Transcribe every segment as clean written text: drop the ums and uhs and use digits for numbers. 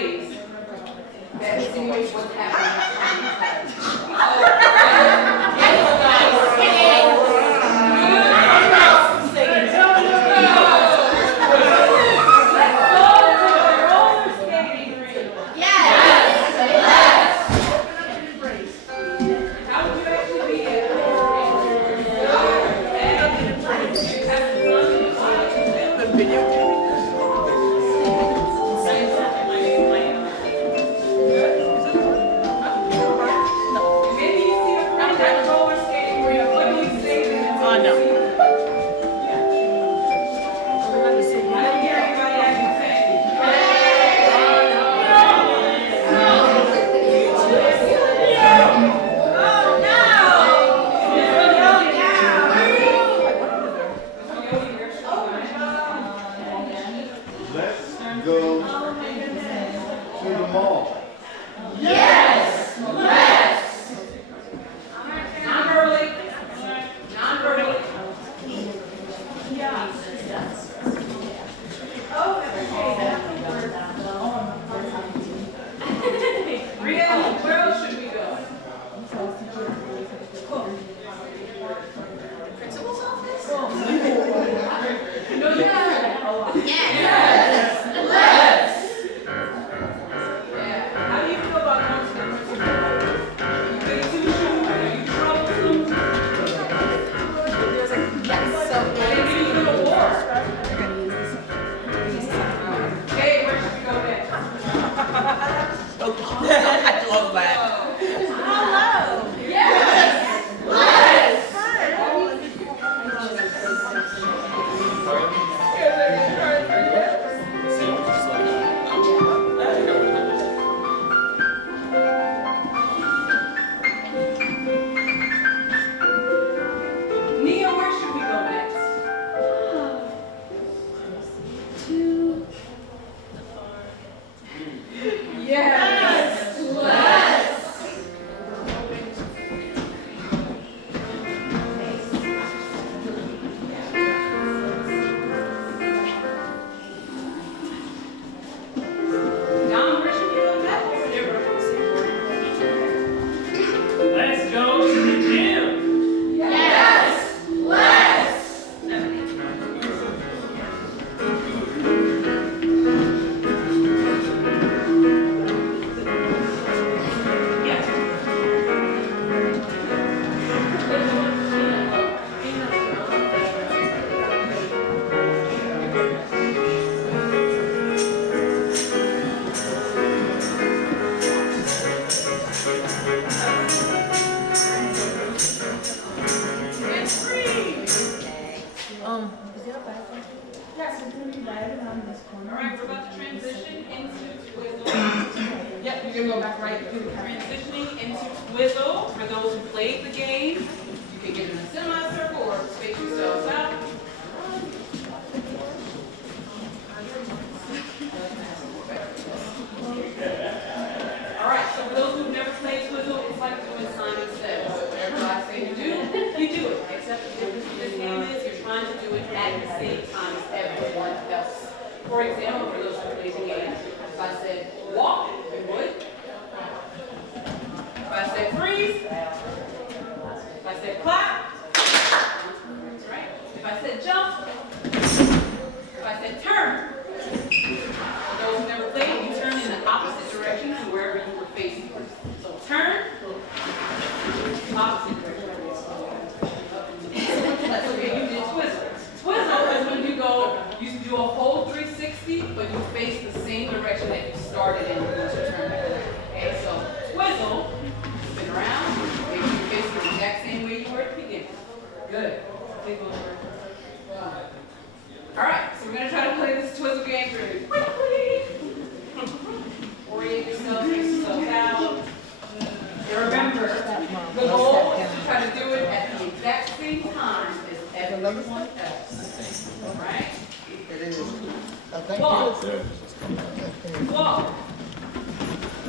phrase that insinuates what's happening.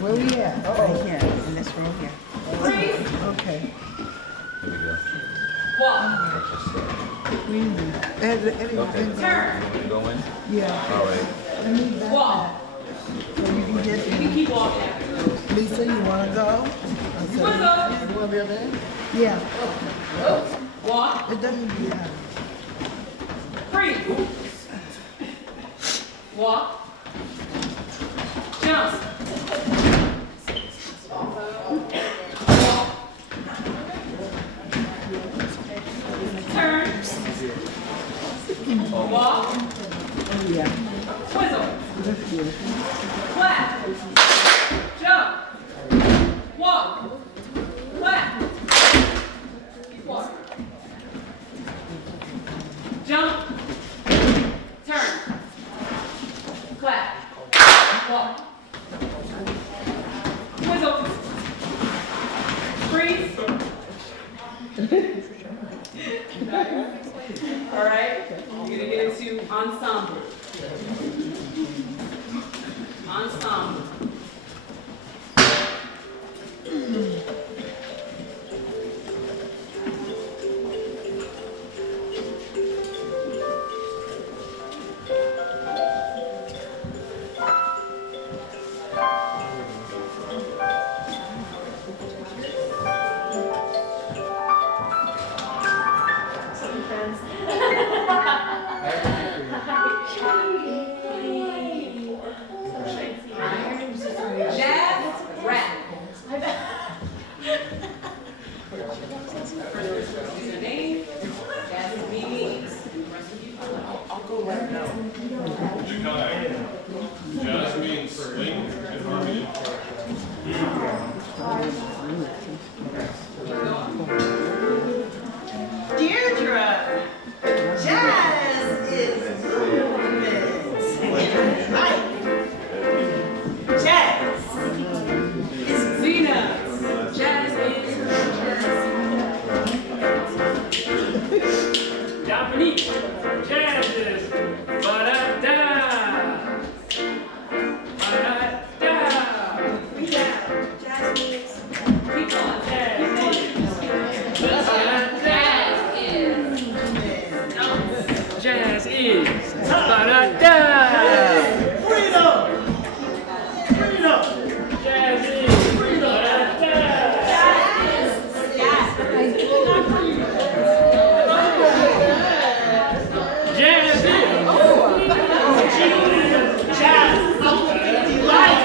Where we at? Right here, in this room here. Okay. Here we go. Okay. Turn. You want me to go in? Yeah. All right. Let me back that. So you can get So you want to go? What's up? You want to be a man? Yeah. Walk. It doesn't. Yeah. Freeze. Walk. Jump. Turn. Walk. Yeah. Twizzle. Clap. Jump. Walk. Clap. Walk. Jump. Turn. Clap. Walk. Twizzle. Freeze. All right, you're gonna get into ensemble. Ensemble. Jazz rap. First person to use their name. Jazz meanings. I'll go right now. Jazz means swing and harmony. Deirdre, jazz is movement in life. Jazz is Zena. Jazz is Dominique, jazz is ba-da-da, ba-da-da. jazz means keep on. Jazz is ba-da-da. freedom. Freedom. Jazz is ba-da-da. Jazz is Jazz delight.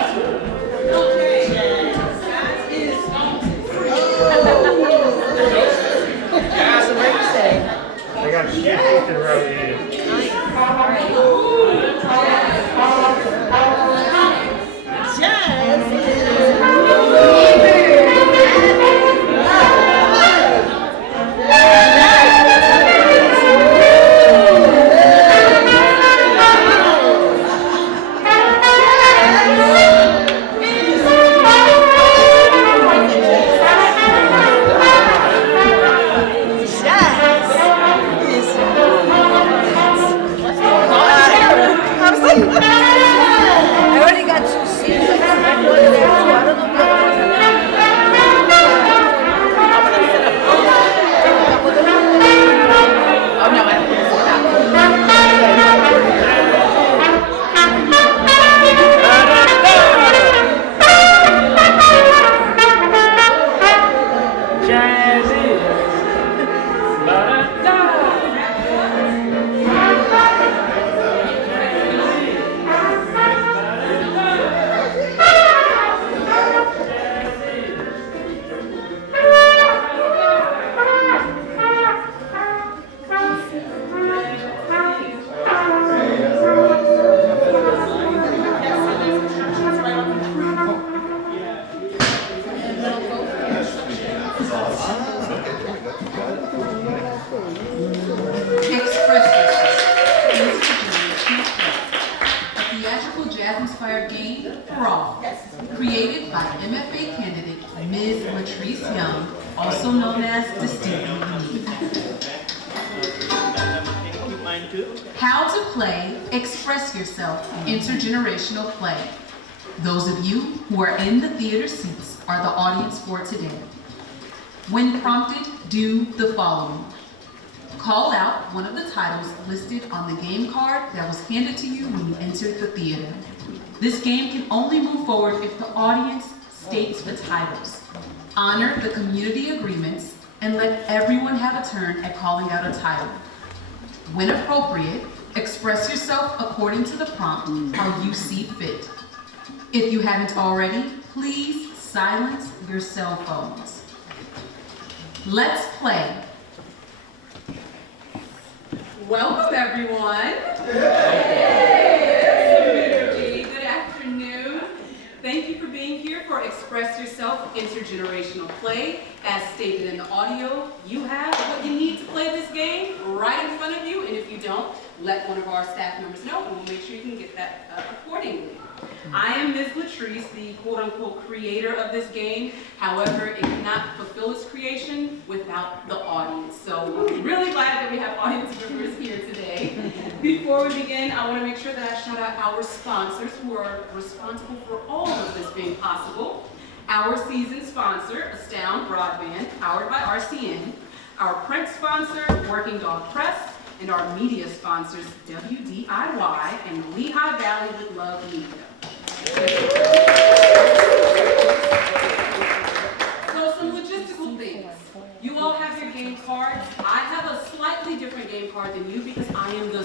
I got shit walking around here. Jazz I already got 2 seats. I put it there too. I don't know if oh no, I have to sit Jazz is ba-da-da. Express yourself. A theatrical jazz-inspired game for all. Created by MFA candidate Ms. Latrice Young, also known as Distinctly Unique. How to play Express Yourself Intergenerational Play. Those of you who are in the theater seats are the audience for today. When prompted, do the following. Call out one of the titles listed on the game card that was handed to you when you entered the theater. This game can only move forward if the audience states the titles. Honor the community agreements and let everyone have a turn at calling out a title. When appropriate, express yourself according to the prompt, how you see fit. If you haven't already, please silence your cell phones. Let's play. Welcome, everyone. Good afternoon. Thank you for being here for Express Yourself Intergenerational Play. As stated in the audio, you have what you need to play this game right in front of you, and if you don't, let one of our staff members know, and we'll make sure you can get that accordingly. I am Ms. Latrice, the quote-unquote creator of this game. However, it cannot fulfill its creation without the audience. So I'm really glad that we have audience members here today. Before we begin, I want to make sure that I shout out our sponsors who are responsible for all of this being possible. Our season sponsor, Astound Broadband, powered by RCN. Our print sponsor, Working Dog Press. And our media sponsors, WDIY and Lehigh Valley with Love Media. So some logistical things. You all have your game cards. I have a slightly different game card than you because I am the,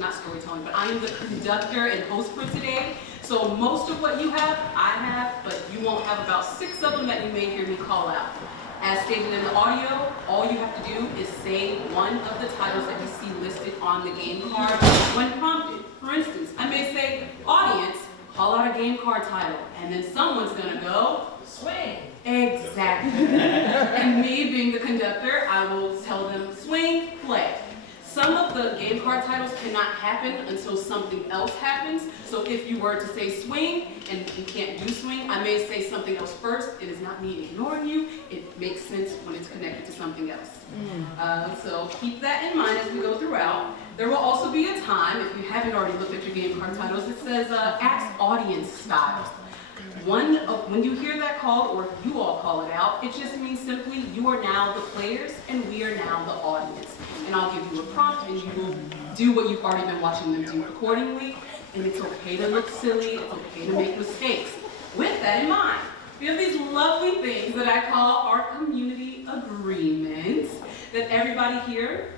not storytelling, but I am the conductor and host for today. So most of what you have, I have, but you won't have about 6 of them that you may hear me call out. As stated in the audio, all you have to do is say one of the titles that you see listed on the game card when prompted. For instance, I may say, audience, call out a game card title, and then someone's gonna go, swing. Exactly. And me being the conductor, I will tell them, swing, play. Some of the game card titles cannot happen until something else happens. So if you were to say swing and you can't do swing, I may say something else first. It is not me ignoring you. It makes sense when it's connected to something else. So keep that in mind as we go throughout. There will also be a time, if you haven't already looked at your game card titles, it says ask audience style. When you hear that call, or if you all call it out, it just means simply you are now the players and we are now the audience. And I'll give you a prompt and you will do what you've already been watching them do accordingly. And it's okay to look silly, it's okay to make mistakes. With that in mind, we have these lovely things that I call our community agreements that everybody here,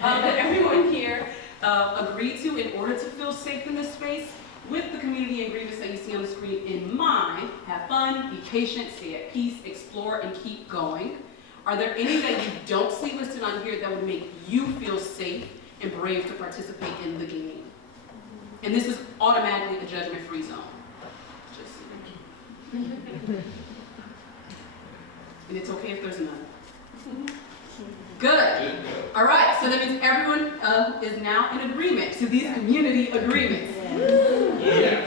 that everyone here agreed to in order to feel safe in this space. With the community agreements that you see on the screen in mind, have fun, be patient, stay at peace, explore, and keep going. Are there any that you don't see listed on here that would make you feel safe and brave to participate in the game? And this is automatically a judgment-free zone. Just so you know. And it's okay if there's none. Good. All right, so that means everyone is now in agreement to these community agreements. Yeah.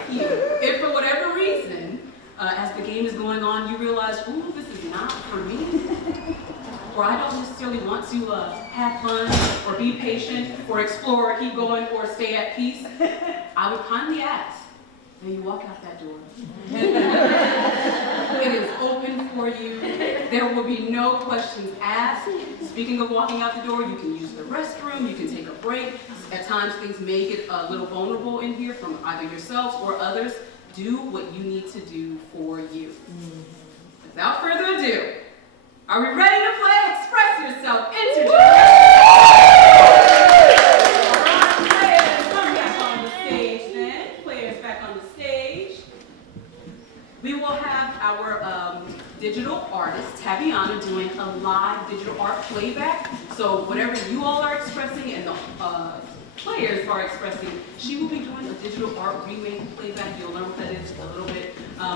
If for whatever reason, as the game is going on, you realize, ooh, this is not for me, or I don't necessarily want to have fun, or be patient, or explore, or keep going, or stay at peace, I would kindly ask that you walk out that door. It is open for you. There will be no questions asked. Speaking of walking out the door, you can use the restroom, you can take a break. At times things may get a little vulnerable in here from either yourselves or others. Do what you need to do for you. Without further ado, are we ready to play Express Yourself Intergenerational? Alright, players, come back on the stage then. Players back on the stage. We will have our digital artist, Taviana, doing a live digital art playback. So whatever you all are expressing and the players are expressing, she will be doing a digital art remake playback. You'll learn what that is a little bit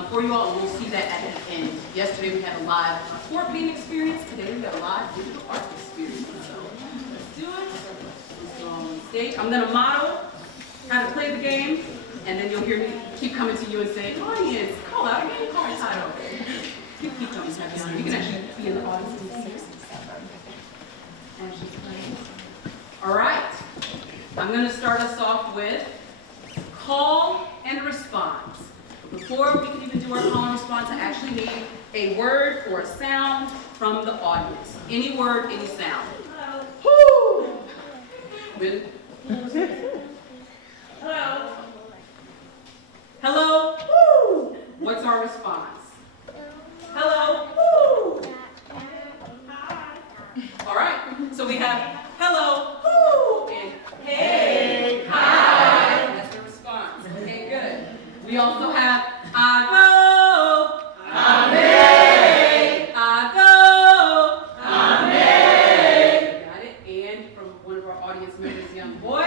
for you all, and we'll see that at the end. Yesterday we had a live sport paint experience. Today we got a live digital art experience. So let's do it. Let's go on stage. I'm going to model how to play the game, and then you'll hear me keep coming to you and say, audience, call out a game card title. Keep coming, Taviana. You can actually be in the audience. All right. I'm going to start us off with call and response. Before we can even do our call and response, I actually need a word or a sound from the audience. Any word, any sound. Hello. Woo! Hello. Hello. Woo! We also have I go. Amen. I go. Amen. Got it? And from one of our audience members, young boy,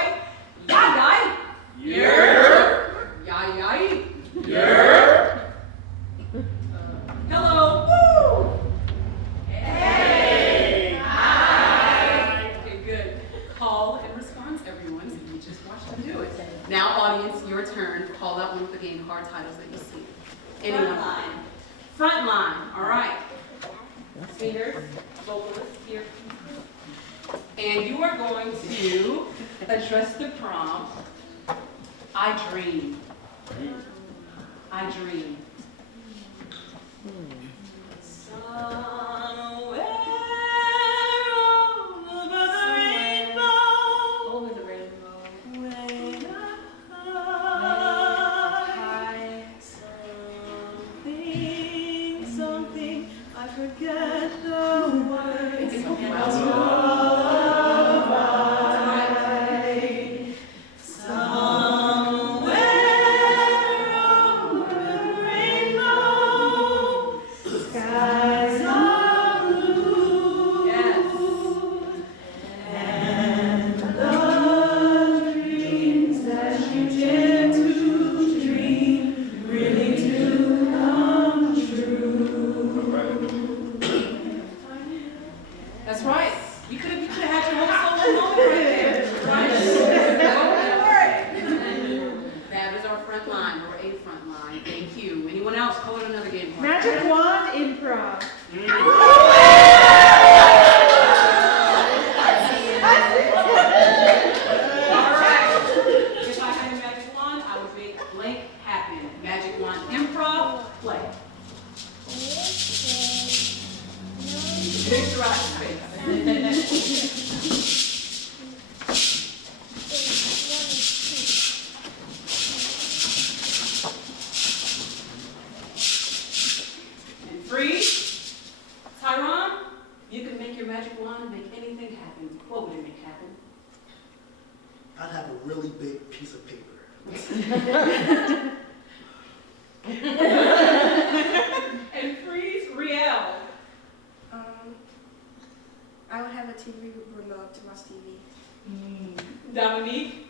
yai yai. Yeah. Yai yai. Yeah. Hello. Woo. Hey. Hi. Okay, good. Call and response, everyone. So you just watch them do it. Now, audience, your turn. Call out one of the game card titles that you see. Anyone? Front line. All right. Singers, vocalists here. And you are going to address the prompt. I dream. I dream. Somewhere over the rainbow. Over the rainbow. Way up high. Something, I forget the words. That's right. You could have had your whole solo moment right there. Right? That is our front line, or a front line. Thank you. Anyone else? Call it another game. Magic wand improv. All right. If I had a magic wand, I would make blank happen. Magic wand improv, play. Picture out space. And freeze. Tyron, you can make your magic wand and make anything happen. What would it make happen? I'd have a really big piece of paper. And freeze, Riel. I would have a TV remote to watch TV. Dominique.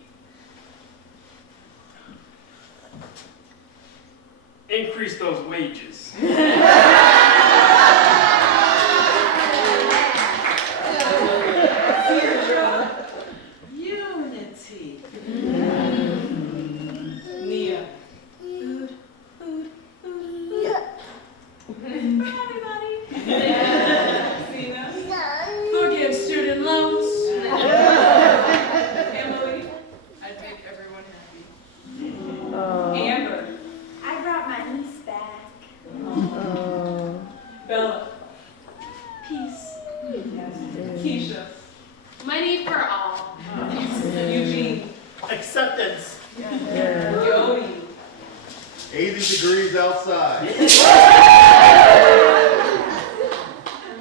Increase those wages. Unity. Nia. Food. Everybody. Sina. Forgive student loans. Emily. I'd make everyone happy. Amber. I brought my niece back. Bella. Peace. Keisha. Money for all. Eugene. Acceptance. Yodi. 80 degrees outside.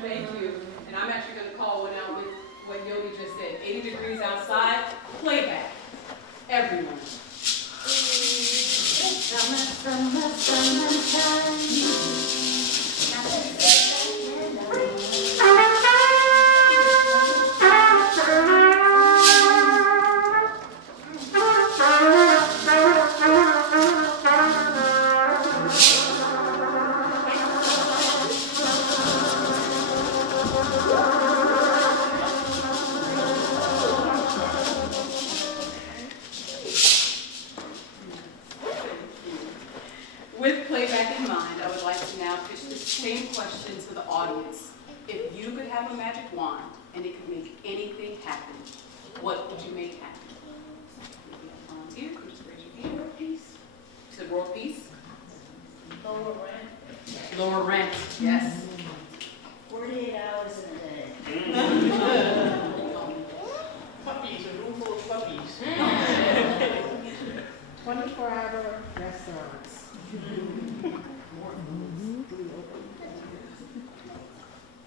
Thank you. And I'm actually going to call one out with what Yodi just said. 80 degrees outside, playback. Everyone. Summer, summer, summertime. With playback in mind, I would like to now pitch the same question to the audience. If you could have a magic wand and it could make anything happen, what would you make happen? If you have volunteer, you just raise your hand. World peace. You said world peace? Lower rent. Lower rent, yes. 48 hours in a day. Puppies, a room full of puppies. 24-hour restaurants.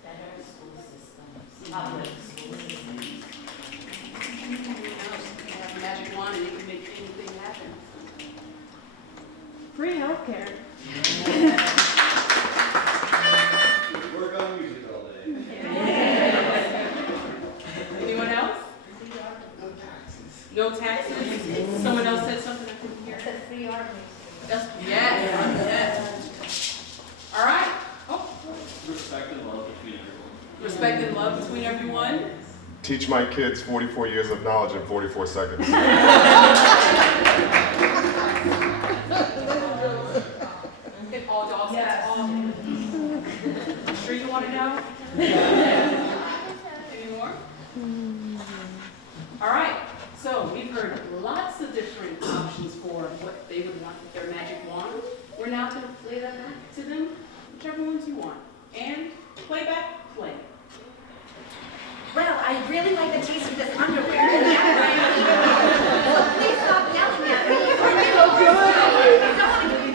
Better school systems. Public school systems. You have a magic wand and you can make anything happen. Free healthcare. Work on music all day. Anyone else? No taxes? Someone else said something I couldn't hear? Free army. Yes. Yes. All right. Oh. Respect and love between everyone. Respect and love between everyone. Teach my kids 44 years of knowledge in 44 seconds. If all dogs get all. Sure you want to know? Any more? All right. So we've heard lots of different options for what they would want with their magic wand. We're now going to play that back to them, whichever ones you want. And playback, play. Well, I really like the taste of this underwear. Please stop yelling at me. You're so good. I don't want to give you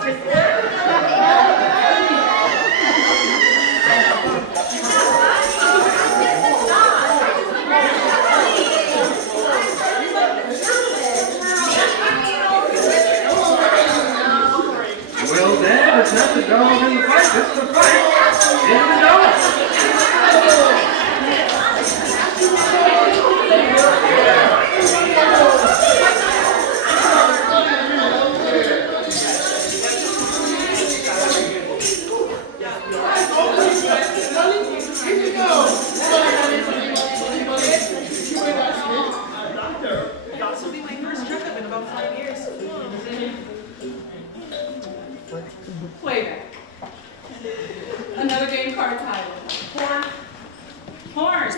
Well, Dad, it's not the dog in the fight, it's the fight in the dog. This will be my first trip up in about 5 years. Playback. Another game card title. Horn. Horns.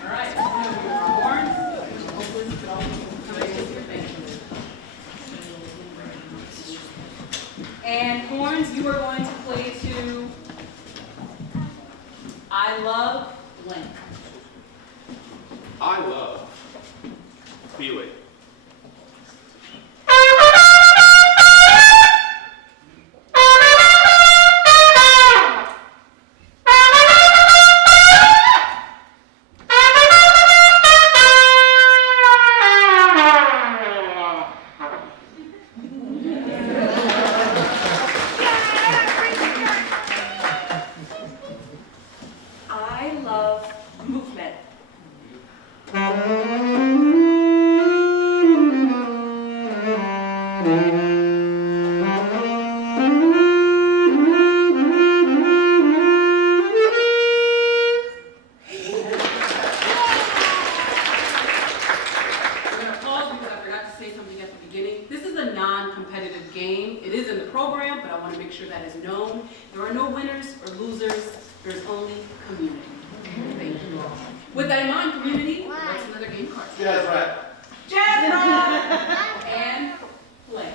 All right. Horns. Hopefully you can all create your thing. And horns, you are going to play to I love blank. I love feeling. I love movement. We're going to pause because I forgot to say something at the beginning. This is a non-competitive game. It is in the program, but I want to make sure that is known. There are no winners or losers. There's only community. Thank you all. With that in mind, community, what's another game card? Jazz rap. Jazz rap! And play.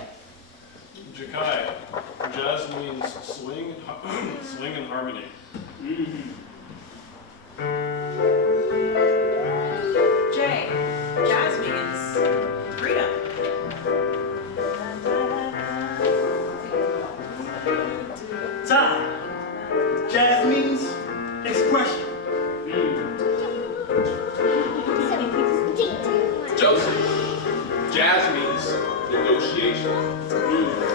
Jakai. Jazz means swing, swing and harmony. J. Jazz means freedom. Time. Jazz means expression. Joseph. Jazz means negotiation. Deirdre.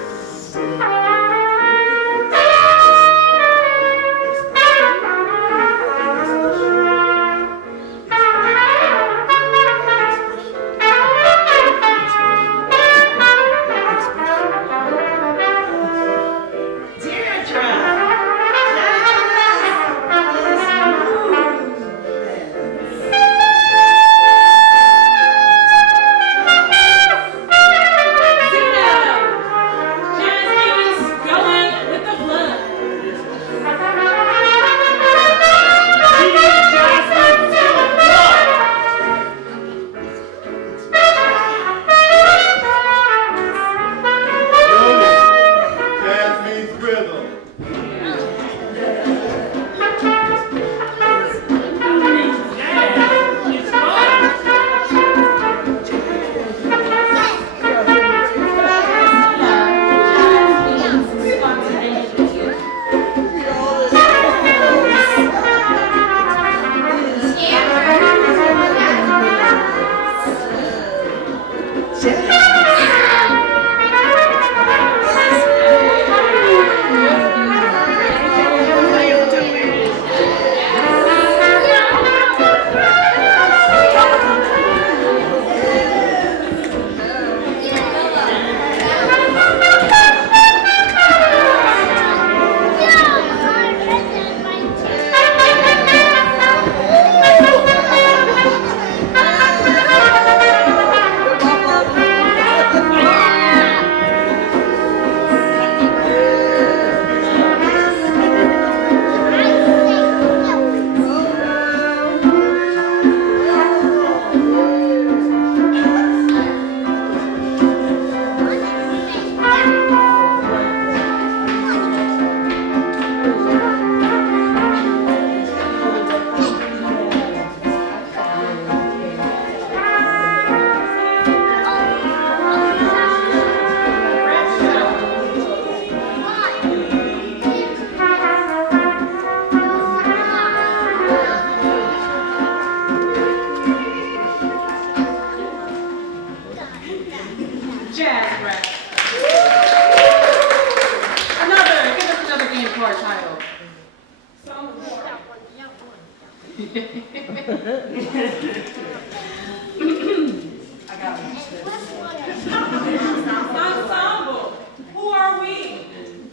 Ensemble, who are we?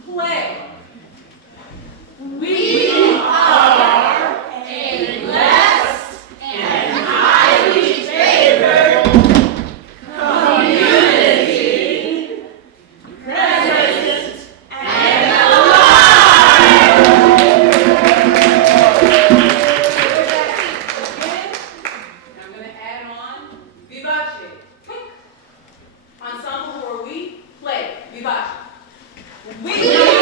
Play. We are a blessed and highly favored community, present and alive. I'm going to add on vivace. Ensemble, who are we? Play. Vivace. We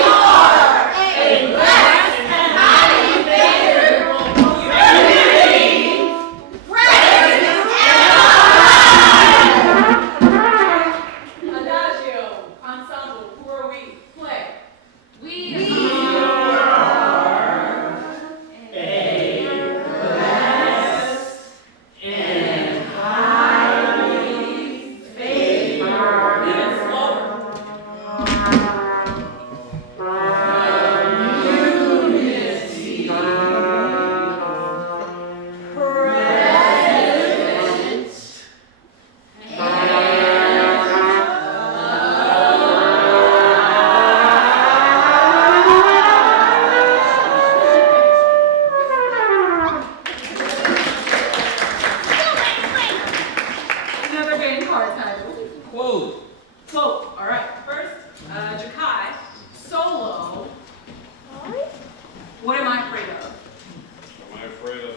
are a blessed and highly favored community, present and alive. Adagio. Ensemble, who are we? Play. We Even slower. Another game card title. Quote. Quote. All right. First, Jakai, solo. What am I afraid of? Am I afraid of?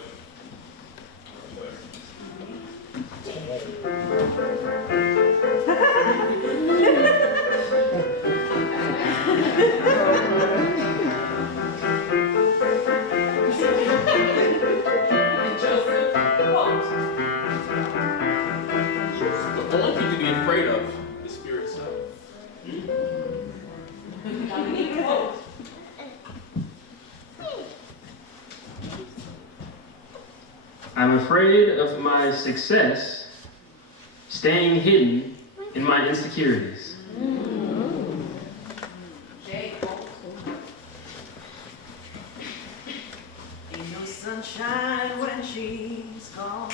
And Joseph, quote. The only thing to be afraid of is fear itself. Dominique, quote. I'm afraid of my success staying hidden in my insecurities. Jay, quote. Ain't no sunshine when she's gone.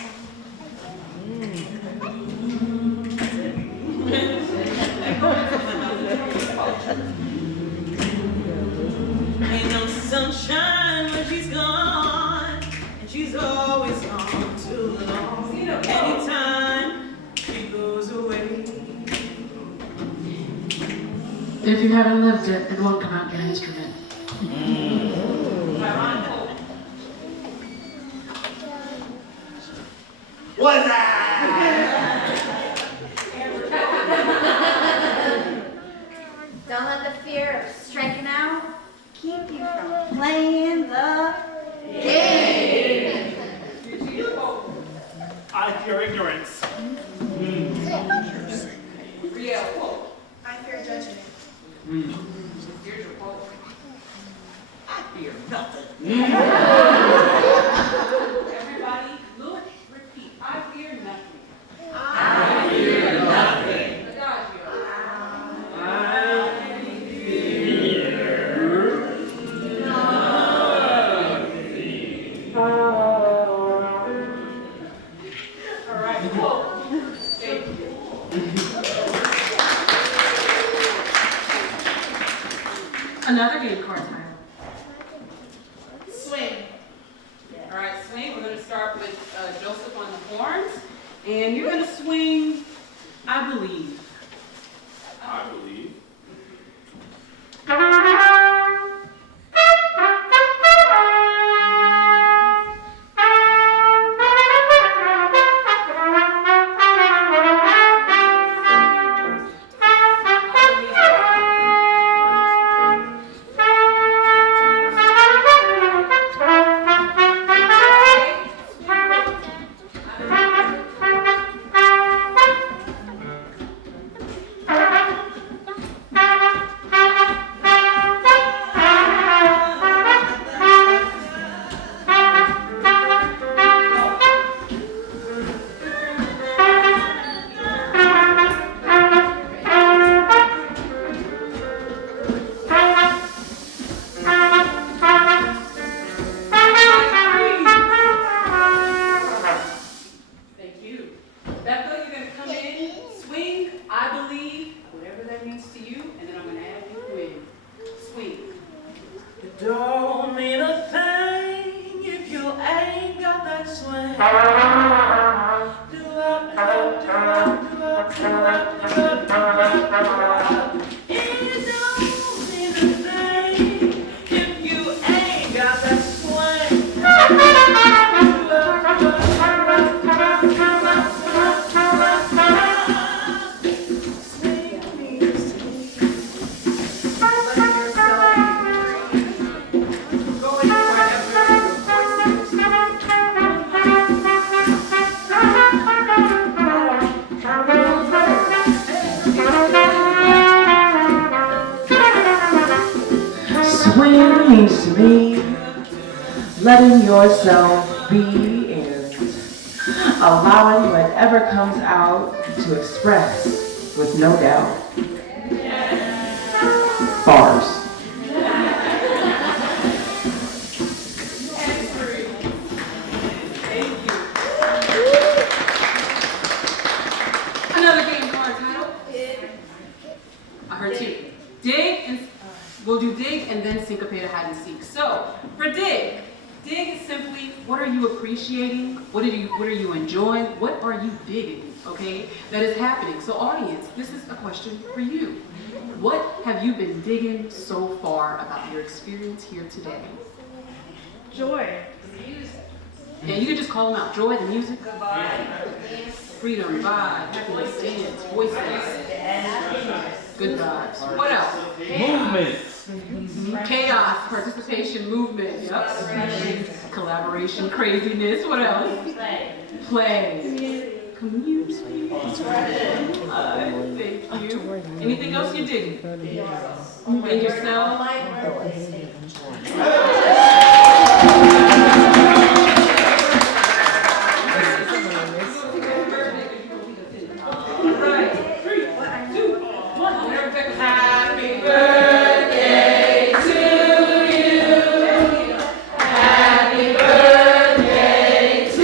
Ain't no sunshine when she's gone, and she's always gone too long. Anytime she goes away. If you haven't lived it, it won't come out your instrument. What's that? Don't let the fear of striking out keep you from playing the game. I fear ignorance. Riel, quote. I fear judgment. Here's your quote. I fear nothing. Everybody, look, repeat. I fear nothing. I fear nothing. Adagio. All right, quote. Thank you. Another game card title. Swing. All right, swing. We're going to start with Joseph on the horns. And you're going to swing, I believe. I believe. Don't mean a thing if you ain't got that swing. It don't mean a thing if you ain't got that swing means to me letting yourself be and allowing whatever comes out to express with no doubt. Bars. Another game card title. I heard two. Dig and we'll do dig and then syncopated hide and seek. So for dig is simply what are you appreciating? What are you enjoying? What are you digging? Okay, that is happening. So audience, this is a question for you. What have you been digging so far about your experience here today? Joy. Yeah, you can just call them out. Joy, the music. Freedom, vibe, happiness, dance, voices. Good vibes. What else? Movement. Chaos, participation, movement. Yep. Collaboration, craziness. What else? Play. Community. Thank you. Anything else you did? And yourself? Happy birthday to you. Happy birthday to you. Happy birthday, dear Lord.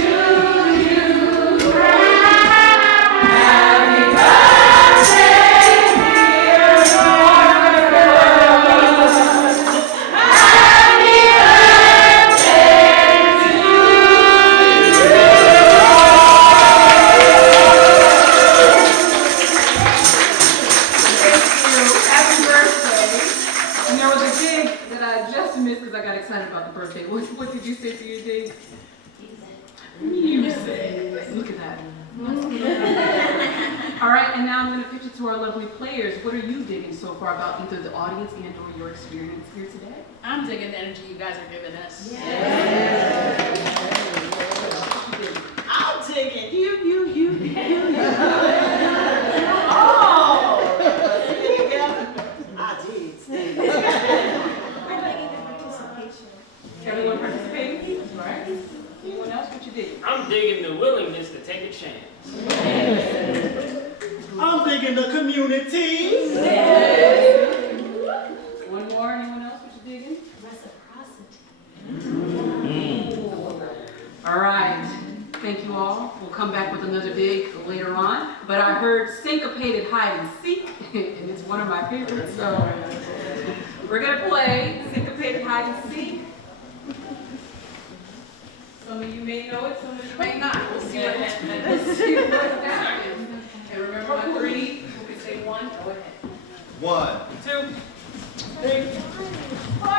Happy birthday to Happy birthday. And there was a dig that I just missed because I got excited about the birthday. What did you say for your dig? Music. Look at that. All right, and now I'm going to pitch it to our lovely players. What are you digging so far about either the audience and or your experience here today? I'm digging the energy you guys are giving us. I'll dig it. You. Oh! I did. Everyone participating? All right. Anyone else? What you dig? I'm digging the willingness to take a chance. I'm digging the community. One more. Anyone else? What you digging? All right. Thank you all. We'll come back with another dig later on. But I heard syncopated hide and seek, and it's one of my favorites. So we're gonna play syncopated hide and seek. Some of you may know it, some of you may not. We'll see what happens. And remember on three, we can say one. Go ahead. 1, 2, 3, 4,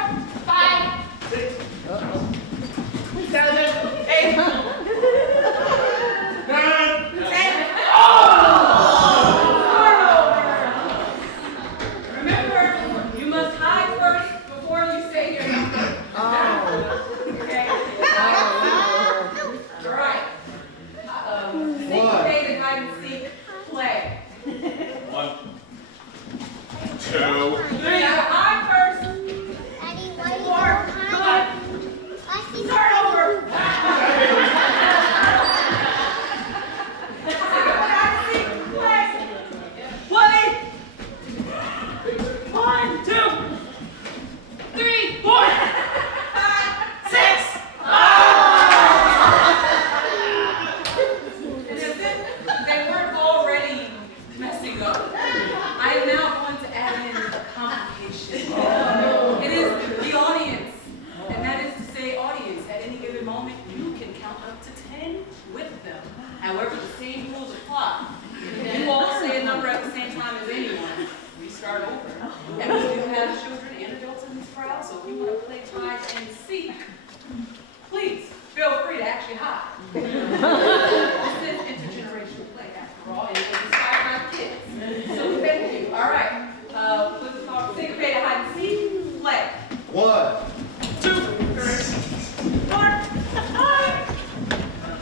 5, 6, 7, 8, 9, 10. Remember, you must hide first before you say your number. Okay? All right. Syncopated hide and seek, play. 1, 2. You gotta hide first. crowd, so if you want to play hide and seek, please feel free to actually hide. This is intergenerational play after all, and it's inspired by the kids. So thank you. All right. Let's talk syncopated hide and seek play. 1, 2, 3, 4, 5,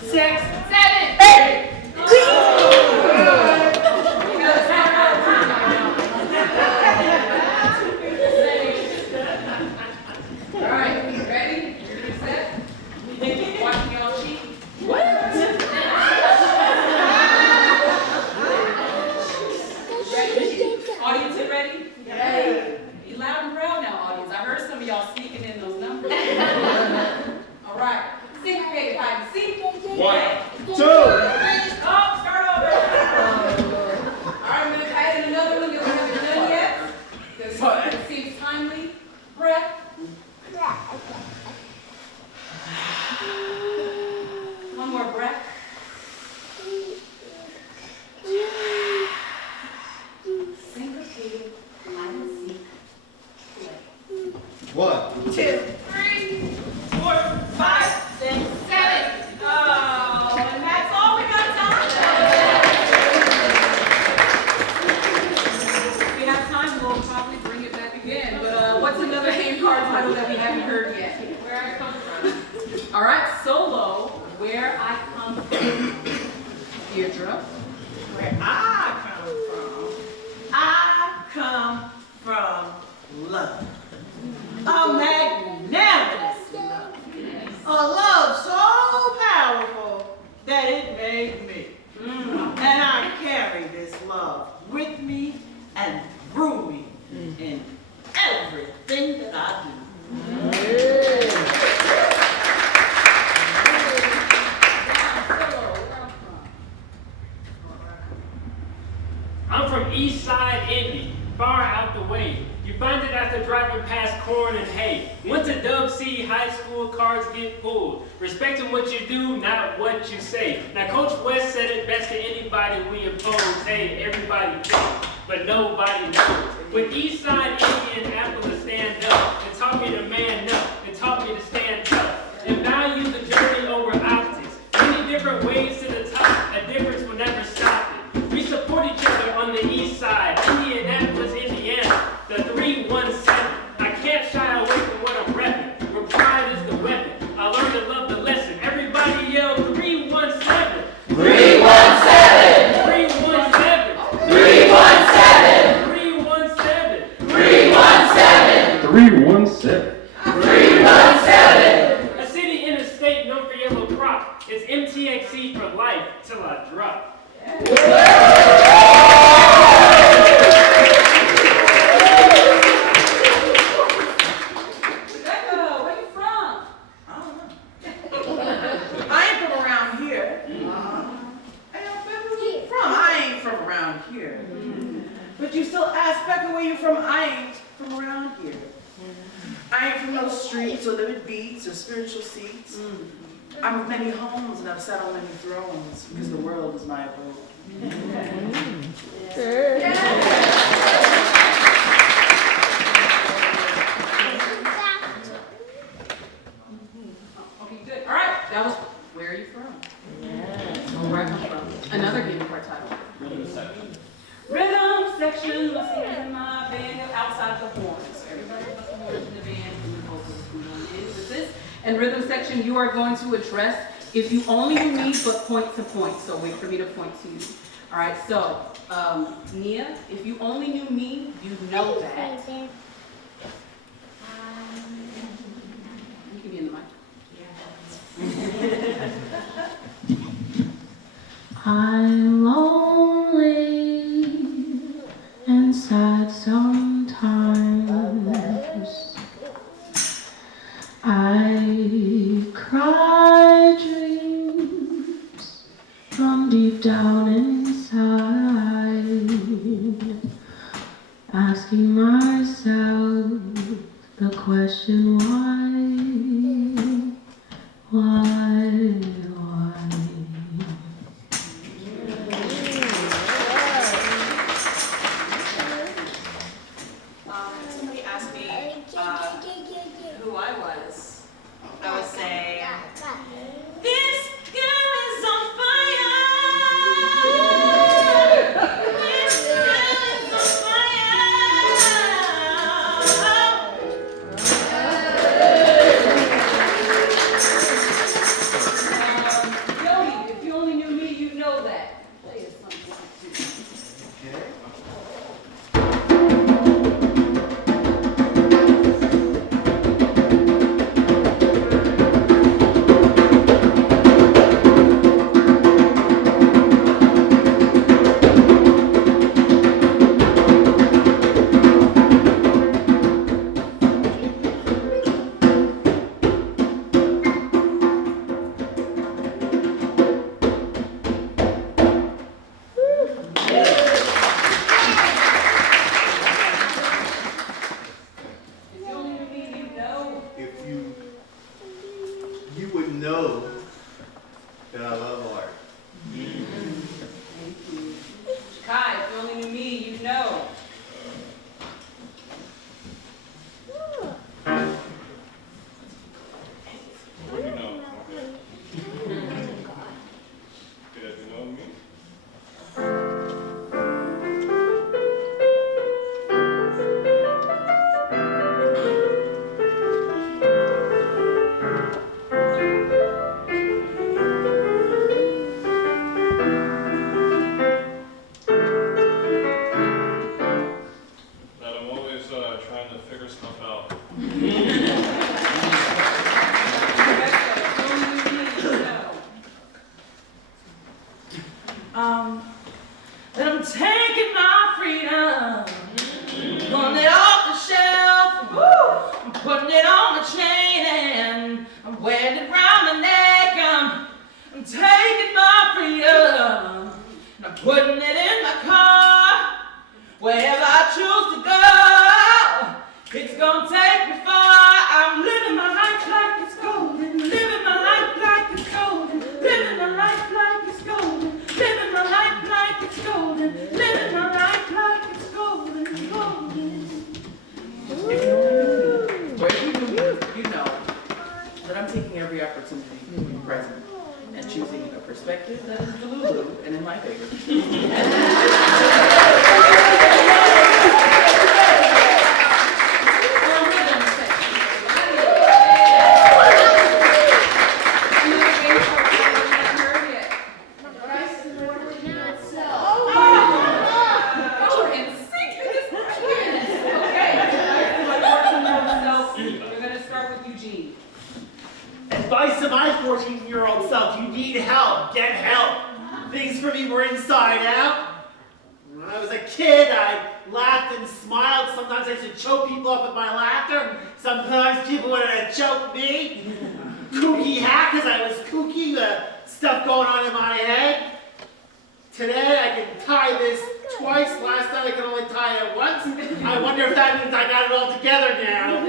6, 7, 8. All right, ready? You're set? Watching y'all cheat. What? Ready? Audience, you ready? Yeah. Be loud and proud now, audience. I heard some of y'all sneaking in those numbers. All right. Syncopated hide and seek. 1, 2. Oh, start over. All right, I'm going to add in another one. You haven't done yet. Because it seems timely. Breath. One more breath. Syncopated hide and seek. Play. 1, 2, 3, 4, 5, 6, 7. Oh, and that's all we got time for. If we have time, we'll probably bring it back again. But what's another game card title that we haven't heard yet? Where I Come From. All right, solo, Where I Come From. Deirdre. Where I come from love. A magnanimous love. A love so powerful that it made me. And I carry this love with me and through me in everything that I do. I'm from East Side Indy, far out the way. You find it after driving past corn and hay. Went to Dub C high school, cards get pulled. Respecting what you do, not what you say. Now Coach West said it best to anybody we oppose. Hey, everybody knows, but nobody knows. With East Side Indianapolis stand up, it taught me to man up, it taught me to stand up. And value the journey over optics. Many different ways to the top, a difference will never stop it. We support each other on the East Side, Indianapolis, Indiana, the 317. I can't shy away from what I'm repping, where pride is the weapon. I learned to love the lesson. Everybody yell 317. 317. 317. 317. 317. 317. 317. A city interstate known for yellow crop. It's MTXC for life till I drop. But you still ask Becca where you from? I ain't from around here. I ain't from no streets or living beats or spiritual seats. I'm of many homes and I've sat on many thrones because the world is my abode. Okay, good. All right, that was Where Are You From? Where I Come From. Another game card title. Rhythm section. Rhythm section. Let's see, in my band outside the horns. So everybody with the horns in the band and the vocals who is this. And rhythm section, you are going to address if you only knew me, but point to point. So wait for me to point to you. All right, so Nia, if you only knew me, you know that. You can be in the mic. I'm lonely and sad sometimes. I cry dreams from deep down inside, asking myself the question why? Somebody asked me know that I love art. Kai, if you only knew me, you'd know. What do you know? Good, you know me? That I'm always trying to figure stuff out. That I'm taking my freedom, pulling it off the shelf, I'm putting it on the chain and I'm wearing it around my neck. I'm taking my freedom and I'm putting it in my car. Wherever I choose to go, it's gonna take me far. I'm living my life like it's golden, living my life like it's golden, living my life like it's golden, living my life like it's golden, living my life like it's golden, golden. If you only knew me, or if you knew me, you know that I'm taking every opportunity to be present and choosing a perspective that is delulu and in my favor. Advice to my 14-year-old self, you need help, get help. Things for me were inside out. When I was a kid, I laughed and smiled. Sometimes I used to choke people up with my laughter. Sometimes people wanted to choke me. Kooky hat, because I was kooky, the stuff going on in my head. Today, I can tie this twice. Last night, I could only tie it once. I wonder if that means I got it all together now.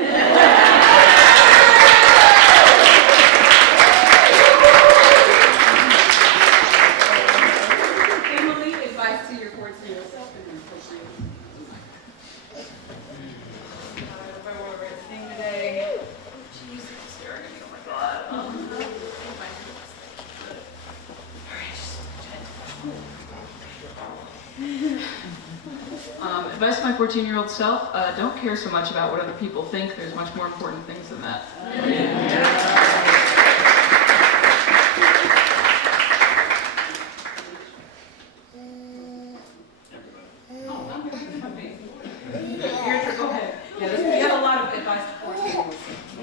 Advice to my 14-year-old self, don't care so much about what other people think. There's much more important things than that. Go ahead. We got a lot of advice to 14-year-olds.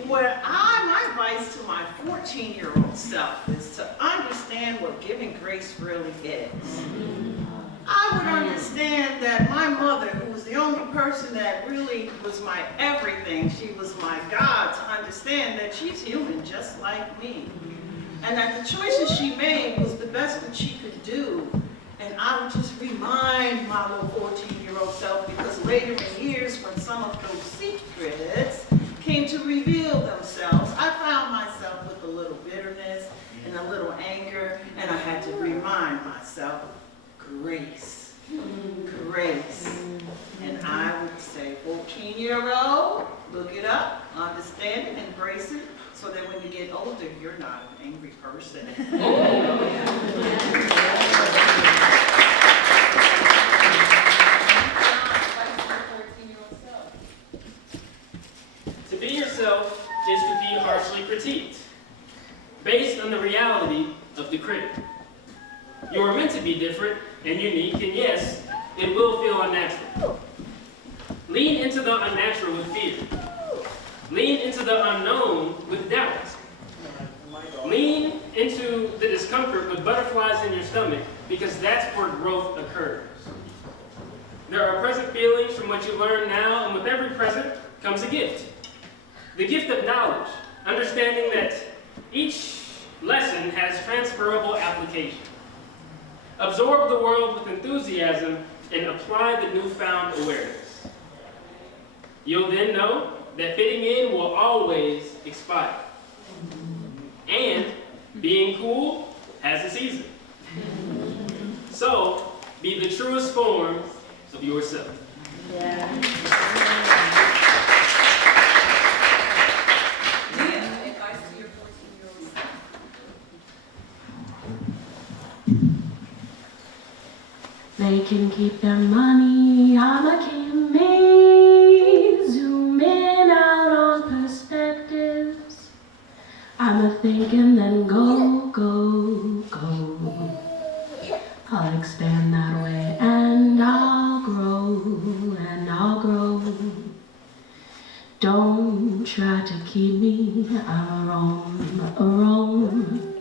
My advice to my 14-year-old self is to understand what giving grace really is. I would understand that my mother, who was the only person that really was my everything, she was my God, to understand that she's human just like me. And that the choices she made was the best that she could do. And I would just remind my little 14-year-old self, because later in years, when some of those secrets came to reveal themselves, I found myself with a little bitterness and a little anger, and I had to remind myself, grace, grace. And I would say, 14-year-old, look it up, understand it, embrace it, so that when you get older, you're not an angry person. To be yourself is to be harshly critiqued, based on the reality of the critic. You are meant to be different and unique, and yes, it will feel unnatural. Lean into the unnatural with fear. Lean into the unknown with doubt. Lean into the discomfort with butterflies in your stomach, because that's where growth occurs. There are present feelings from what you learn now, and with every present comes a gift. The gift of knowledge, understanding that each lesson has transferable application. Absorb the world with enthusiasm and apply the newfound awareness. You'll then know that fitting in will always expire. And Being cool has a season. So, be the truest form of yourself. They can keep their money, I'ma keep me. Zoom in out on perspectives. I'ma think and then go, go, go. I'll expand that way and I'll grow, and I'll grow. Don't try to keep me, I'm a roam.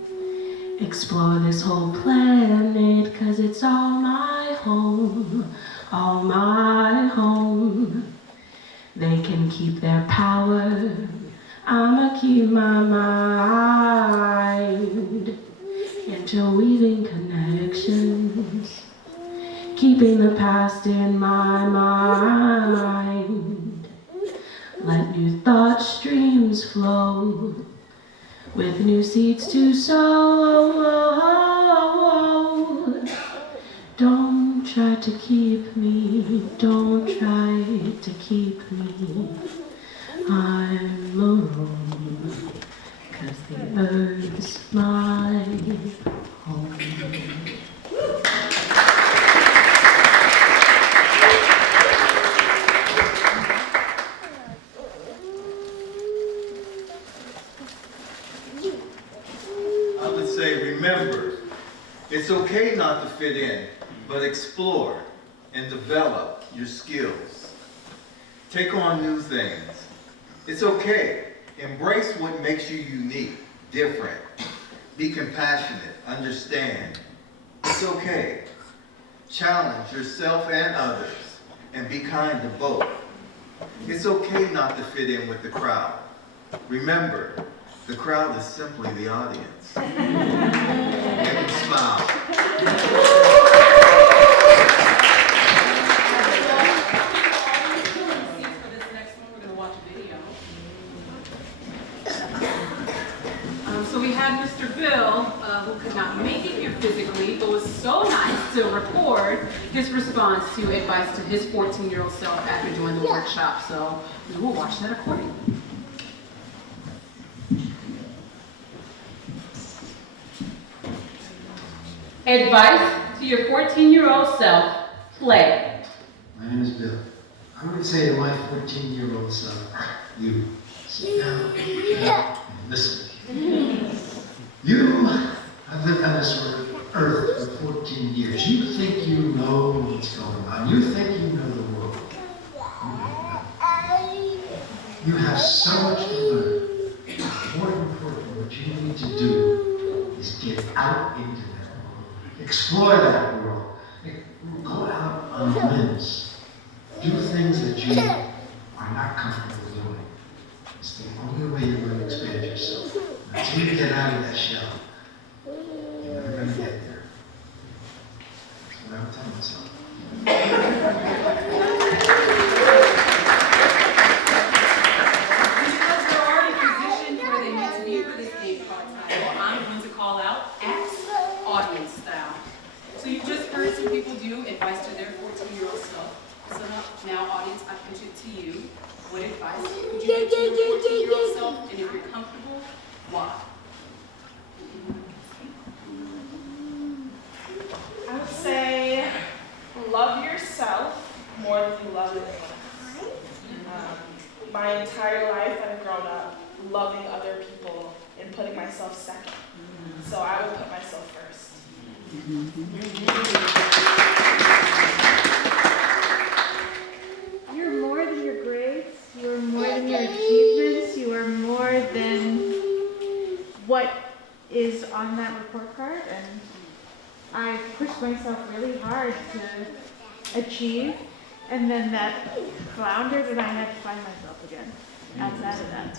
Explore this whole planet, 'cause it's all my home, all my home. They can keep their power, I'ma keep my mind. Interweaving connections, keeping the past in my mind. Let new thought streams flow, with new seeds to sow. Don't try to keep me, don't try to keep me. I'm a roam, 'cause the earth's my home. I would say, remember, it's okay not to fit in, but explore and develop your skills. Take on new things. It's okay. Embrace what makes you unique, different. Be compassionate, understand. It's okay. Challenge yourself and others, and be kind to both. It's okay not to fit in with the crowd. Remember, the crowd is simply the audience. Make them smile. So we had Mr. Bill, who could not make it here physically, but was so nice to record his response to advice to his 14-year-old self after doing the workshop. So we will watch that recording. Advice to your 14-year-old self, play. My name is Bill. I would say to my 14-year-old self, you sit down and listen. You have lived on this earth for 14 years. You think you know what's going on. You think you know the world. You have so much to learn. More important, what you need to do is get out into that world. Explore that world. Go out on limbs. Do things that you are not comfortable doing. It's the only way you're going to expand yourself. Until you get out of that shell, you're never going to get there. That's what I would tell myself. Because they're already positioned where they need to be for this game called title, I'm going to call out ask audience style. So you just heard some people do advice to their 14-year-old self. So now, audience, I pitch it to you. What advice would you give to your 14-year-old self? And if you're comfortable, why? I would say love yourself more than you love anyone else. My entire life I've grown up loving other people and putting myself second. So I would put myself first. You're more than your grades, you are more than your achievements, you are more than what is on that report card, and I pushed myself really hard to achieve, and then that floundered and I had to find myself again outside of that.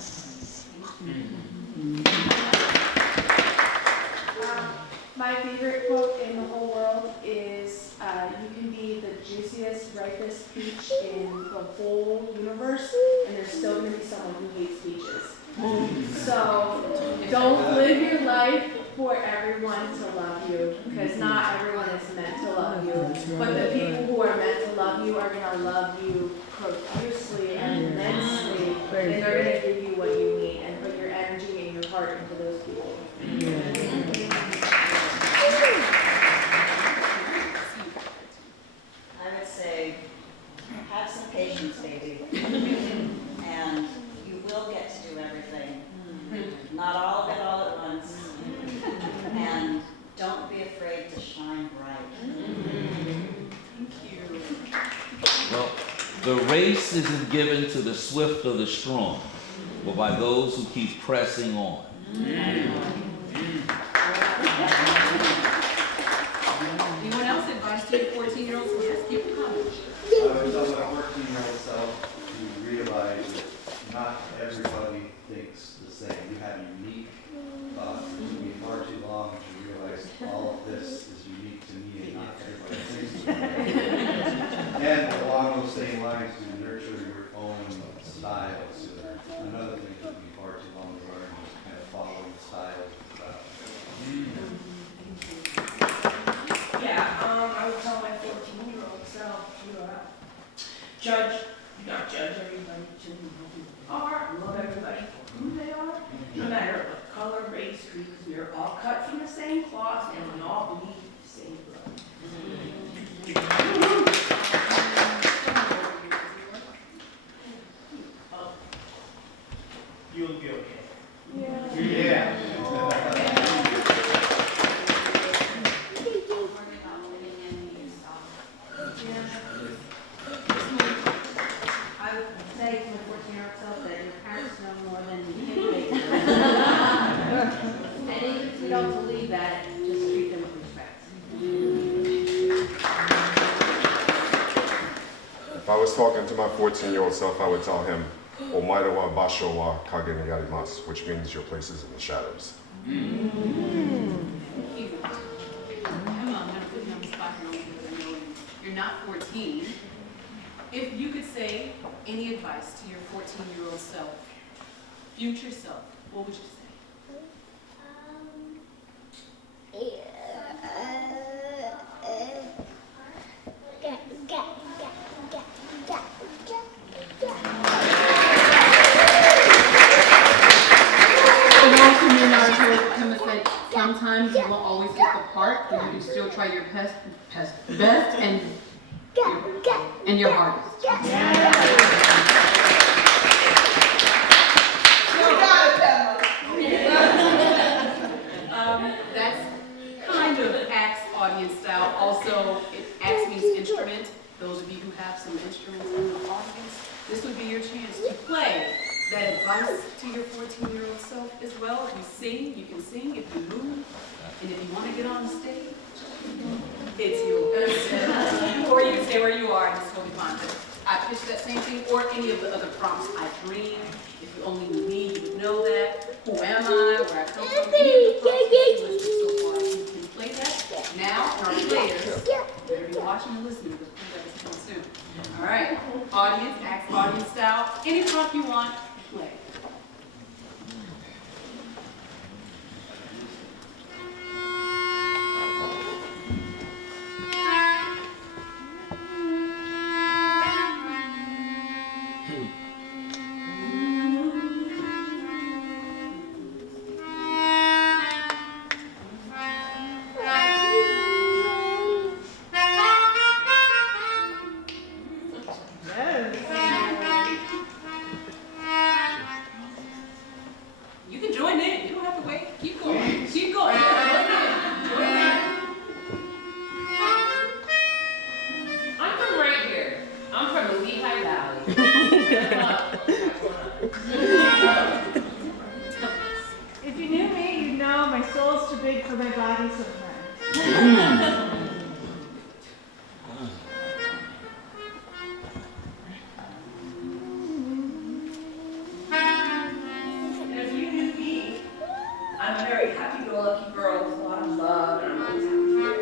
My favorite quote in the whole world is, you can be the juiciest, ripest peach in the whole universe, and there's still going to be someone who hates peaches. So Don't live your life for everyone to love you, because not everyone is meant to love you. But the people who are meant to love you are going to love you profusely and immensely, and they're going to give you what you need and put your energy and your heart into those people. I would say, have some patience, baby. And you will get to do everything. Not all of it all at once. And don't be afraid to shine bright. Thank you. Well, the race isn't given to the swift or the strong, but by those who keep pressing on. Anyone else advice to your 14-year-olds? Yes, keep it coming. I would tell my 14-year-old self to realize that not everybody thinks the same. You have unique thoughts. It took me far too long to realize all of this is unique to me and not everybody thinks the same. And along those same lines, to nurture your own styles. Another thing that took me far too long to learn was kind of following the styles of the crowd. Yeah, I would tell my 14-year-old self to not judge everybody to who they are, love everybody for who they are, no matter what color, race, creed, because we are all cut from the same cloth and we all bleed the same blood. You'll be okay. Yeah. I would say to my 14-year-old self that your parents know more than you think they do. And even if we don't believe that, just treat them with respect. If I was talking to my 14-year-old self, I would tell him, Omae wa basho wa kage ni yarimasu, which means your place is in the shadows. Come on, I'm putting you on the spot here because I know you're not 14. If you could say any advice to your 14-year-old self, future self, what would you say? For those who may not have heard him say, sometimes you won't always get the part, but you can still try your best and your hardest. That's kind of acts audience style. Also, acts means instrument. Those of you who have some instruments in the audience, this would be your chance to play that advice to your 14-year-old self as well. If you sing, you can sing. If you move, and if you want to get on the stage, it's yours. Or you can stay where you are and it's totally fine. But I pitched that same thing, or any of the other prompts. I dream. If you only knew me, you would know that. Who am I? Where I come from? Any of the prompts you listed so far. You can play that now, and our players better be watching and listening because we're going to come soon. All right, audience, act audience style. Any prompt you want, play. You can join in. You don't have to wait. Keep going. Keep going. Yeah, join in. I'm from right here. I'm from the Lehigh Valley. If you knew me, you'd know my soul's too big for my body sometimes. And if you knew me, I'm a very happy-go-lucky girl with a lot of love, and I'm always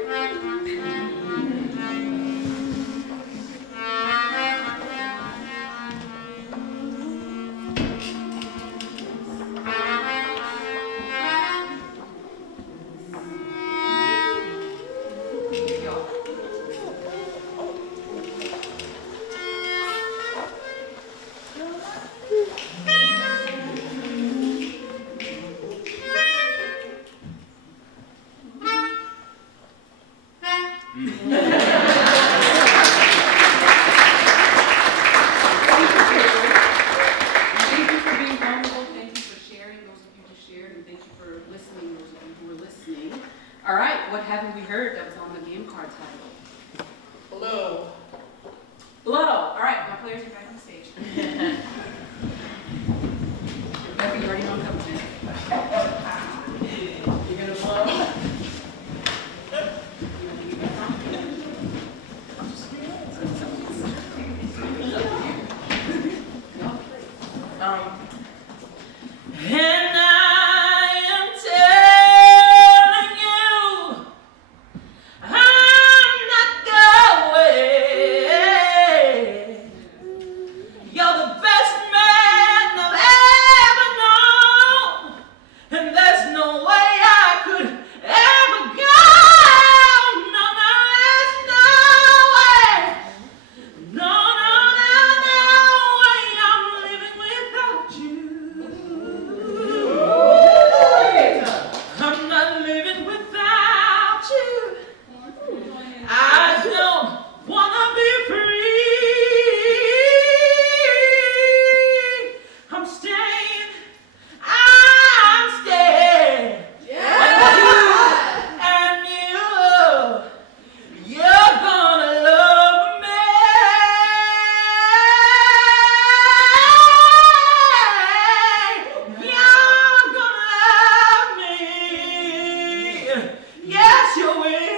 happy. All right, what haven't we heard that was on the game card title? Blow. Blow. All right, my players are back on stage. Rebecca, you already know I'm coming in. You're gonna blow. And I am telling you, I'm not going. You're the best man I've ever known, and there's no way I could ever go. No, no, there's no way. No, no, no, no way I'm living without you. I'm not living without you. I don't wanna be free. I'm staying. And you're gonna love me. You're gonna love me. Yes, you will.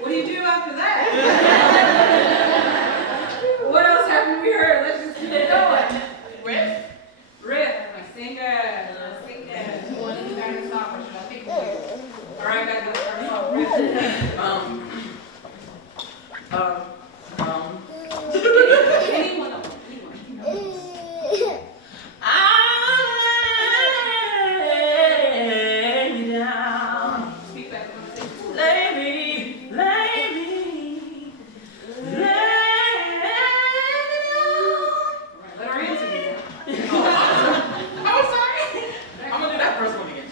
What do you do after that? What else haven't we heard? Let's just keep it going. Riff? Riff. Sing it. One is starting song, or should I pick one? All right, guys, let's start off. Riff. Anyone else? Speak back. Lay me. Let her answer me now. Oh, sorry. I'm gonna do that first one again.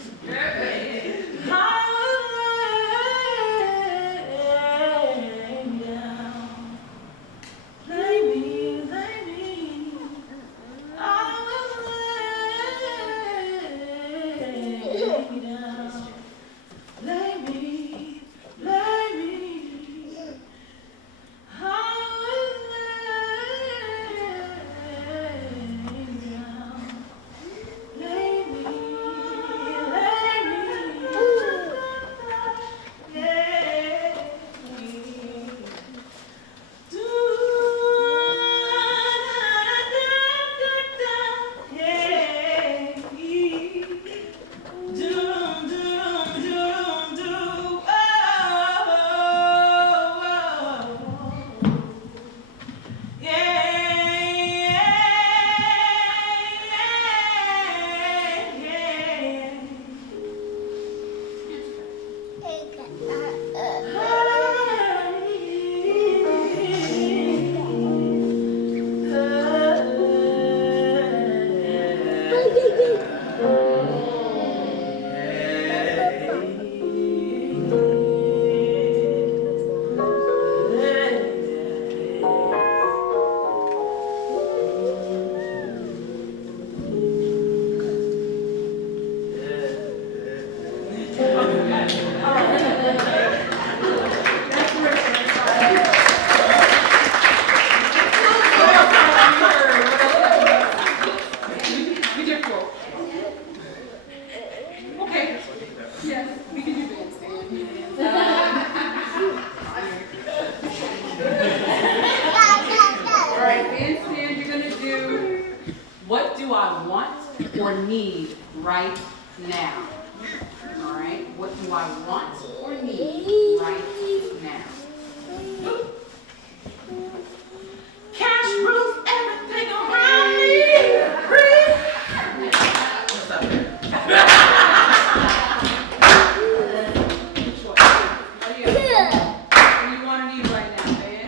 need right now? All right, what do I want or need right now? Cash rules everything around me. What's up there? What do you want or need right now, man?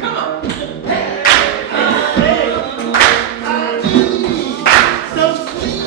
Come on. So sweet.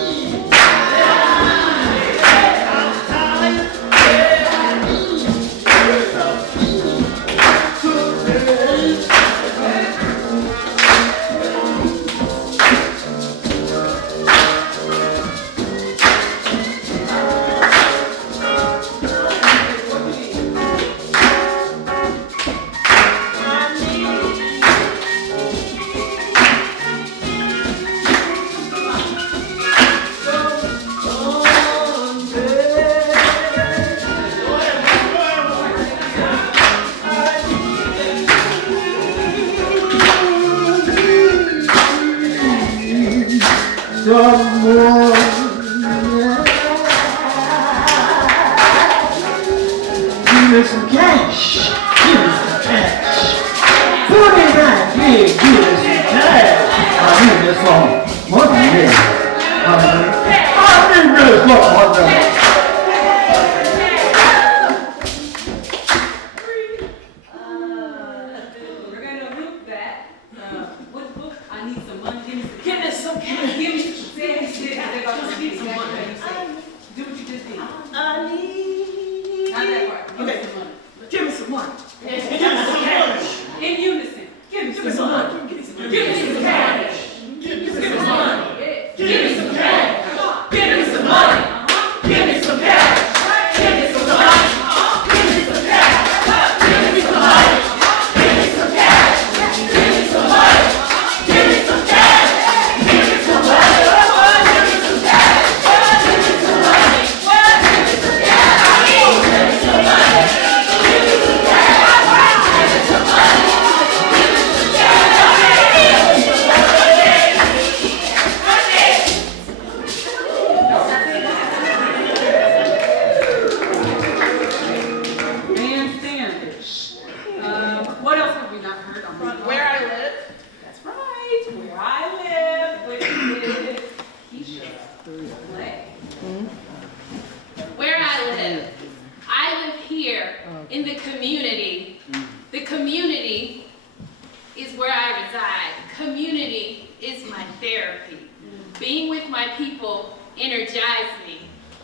Someone, give me some cash, give me some cash. Put it back here, give me some cash. I need this for money, I need this for money. We're gonna loop that. What book? I need some money. Give me some cash. Give me some. They're gonna need some money. Do what you just did. I need. Not that part. Give me Okay. some money. Give me some money. Give me some cash. In unison. Give me Give me some some money. money. Give me some cash. Give me some some money. money. Give me some cash. Give me some money. Give me some cash. Give me some money. Give me some cash. Give me some money. Give me some cash. Give me some money. Give me some cash. Give me some money. Give me some cash. Give me some money. Give me some cash. Give me some money. Give me some cash. Give me some money. Bandstandish. What else have we not heard on this? Where I live. That's right. Where I live. With Keisha. Play. Where I live here in the community. The community is where I reside. Community is my therapy. Being with my people energizes me.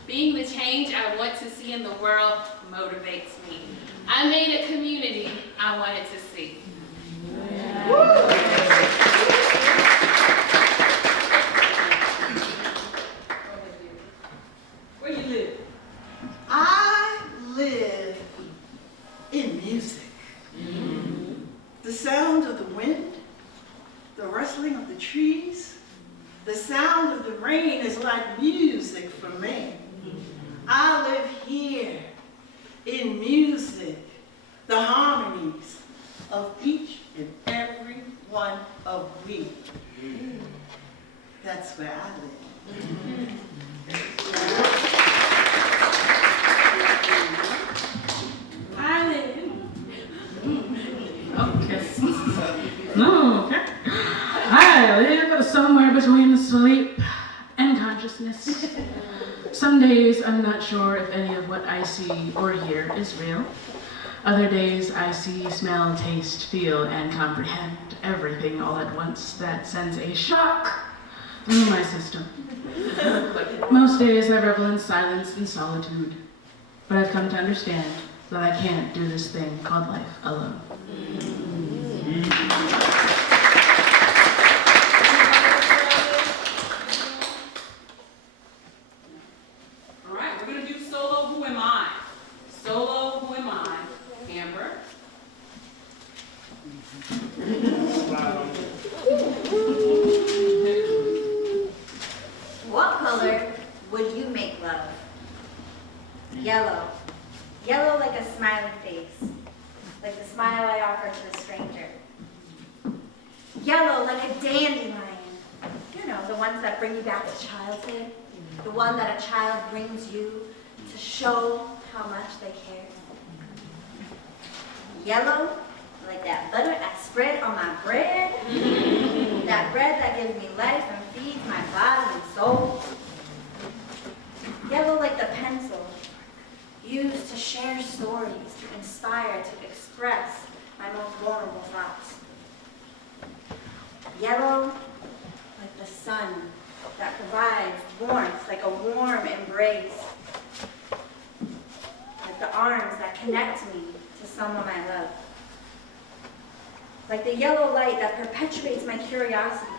Being the change I want to see in the world motivates me. I made a community I wanted to see. Where you live? I live in music. The sound of the wind, the rustling of the trees, the sound of the rain is like music for me. I live here in music, the harmonies of each and every one of we. That's where I live. I live. Okay. Okay. I live somewhere between sleep and consciousness. Some days I'm not sure if any of what I see or hear is real. Other days I see, smell, taste, feel, and comprehend everything all at once that sends a shock through my system. Most days I revel in silence and solitude, but I've come to understand that I can't do this thing called life alone. All right, we're going to do solo Who Am I? Solo Who Am I? Amber. What color would you make love? Yellow. Yellow like a smiley face. Like the smile I offer to the Yellow like a dandelion. You know, the ones that bring you back to childhood. The one that a child brings you to show how much they care. Yellow like that butter I spread on my bread. That bread that gives me life and feeds my body and soul. Yellow like the pencil used to share stories, to inspire, to express my most vulnerable thoughts. Yellow like the sun that provides warmth, like a warm embrace. Like the arms that connect me to someone I love. Like the yellow light that perpetuates my curiosity.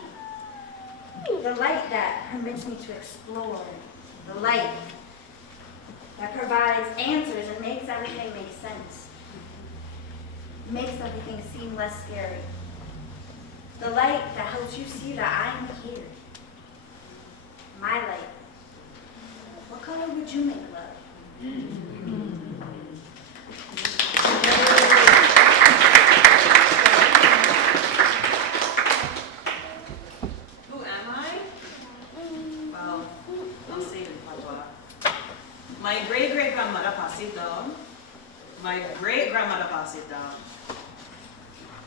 The light that permits me to explore. The light that provides answers and makes everything make sense. Makes everything seem less scary. The light that helps you see that I'm here. My light. What color would you make love? Who am I? Well, I'll say it in Patois. My great-great-grandmother passed it down. My great-grandmother passed it down.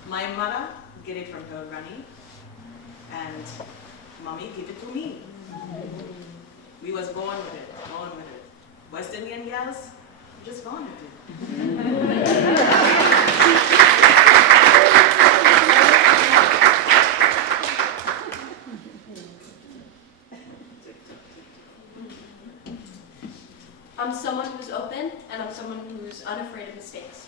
My mother get it from her granny. And mommy gave it to me. We was born with it, born with it. West Indian girls, just born with it. I'm someone who's open, and I'm someone who's unafraid of mistakes.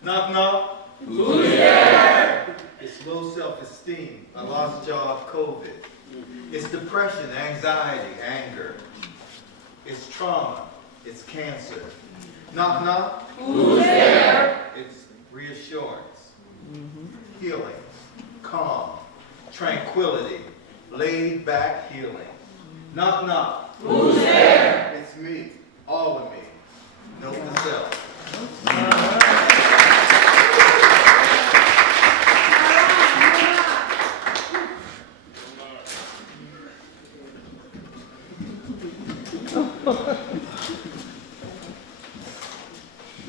Knock, knock. Who's there? It's low self-esteem, a lost job, COVID. It's depression, anxiety, anger. It's trauma. It's cancer. Knock, knock. Who's there? It's reassurance, healing, calm, tranquility, laid back healing. Knock, knock. Who's there? It's me, all of me. Note to self.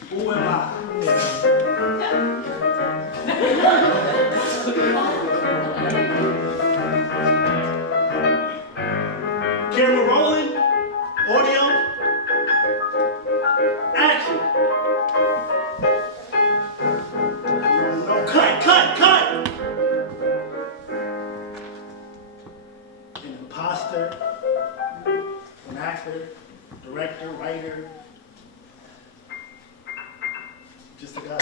Who am I? Camera rolling, audio, action. No, cut. An imposter, an actor, director, writer, just a guy.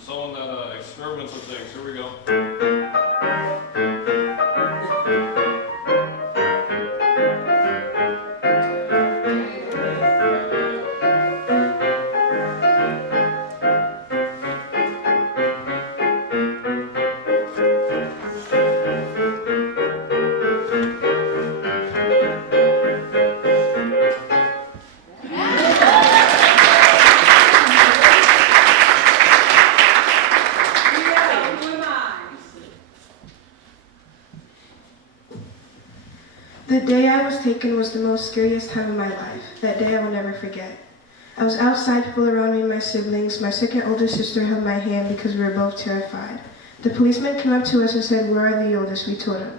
Someone that experiments with things. Here we go. The day I was taken was the most scariest time of my life. That day I will never forget. I was outside, people around me and my siblings. My second older sister held my hand because we were both terrified. The policeman came up to us and said, "Where are the oldest?" We told him.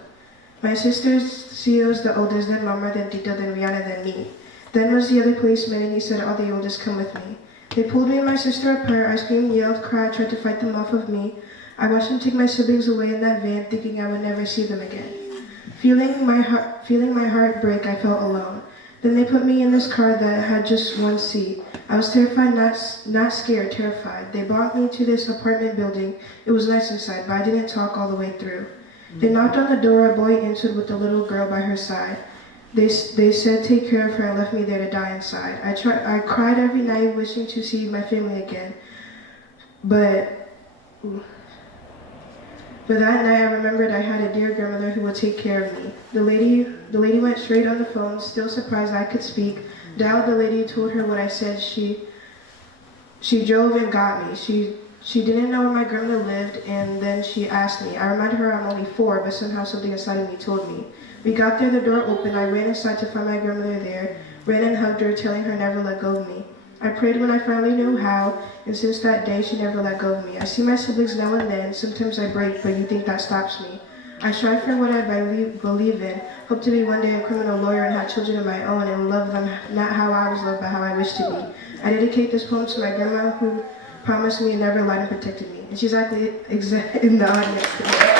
My sister's CEO's the oldest, then Mama, then Tita, then Rihanna, then me. Then was the other policeman and he said, "All the oldest, come with me." They pulled me and my sister apart. I screamed, yelled, cried, tried to fight them off of me. I watched them take my siblings away in that van, thinking I would never see them again. Feeling my heart break, I felt alone. Then they put me in this car that had just one seat. I was terrified, not scared, terrified. They brought me to this apartment building. It was nice inside, but I didn't talk all the way through. They knocked on the door. A boy answered with a little girl by her side. They said take care of her and left me there to die inside. I cried every night wishing to see my family again. But that night I remembered I had a dear grandmother who would take care of me. The lady went straight on the phone, still surprised I could speak. Dialed the lady, told her what I said. She drove and got me. She didn't know where my grandmother lived, and then she asked me. I reminded her I'm only 4, but somehow something inside of me told me. We got there, the door opened. I ran inside to find my grandmother there, ran and hugged her, telling her never let go of me. I prayed when I finally knew how, and since that day, she never let go of me. I see my siblings now and then. Sometimes I break, but you think that stops me. I strive for what I believe in, hope to be one day a criminal lawyer and have children of my own and love them, not how I was loved, but how I wish to be. I dedicate this poem to my grandma who promised me and never lied and protected me. And she's actually in the audience today.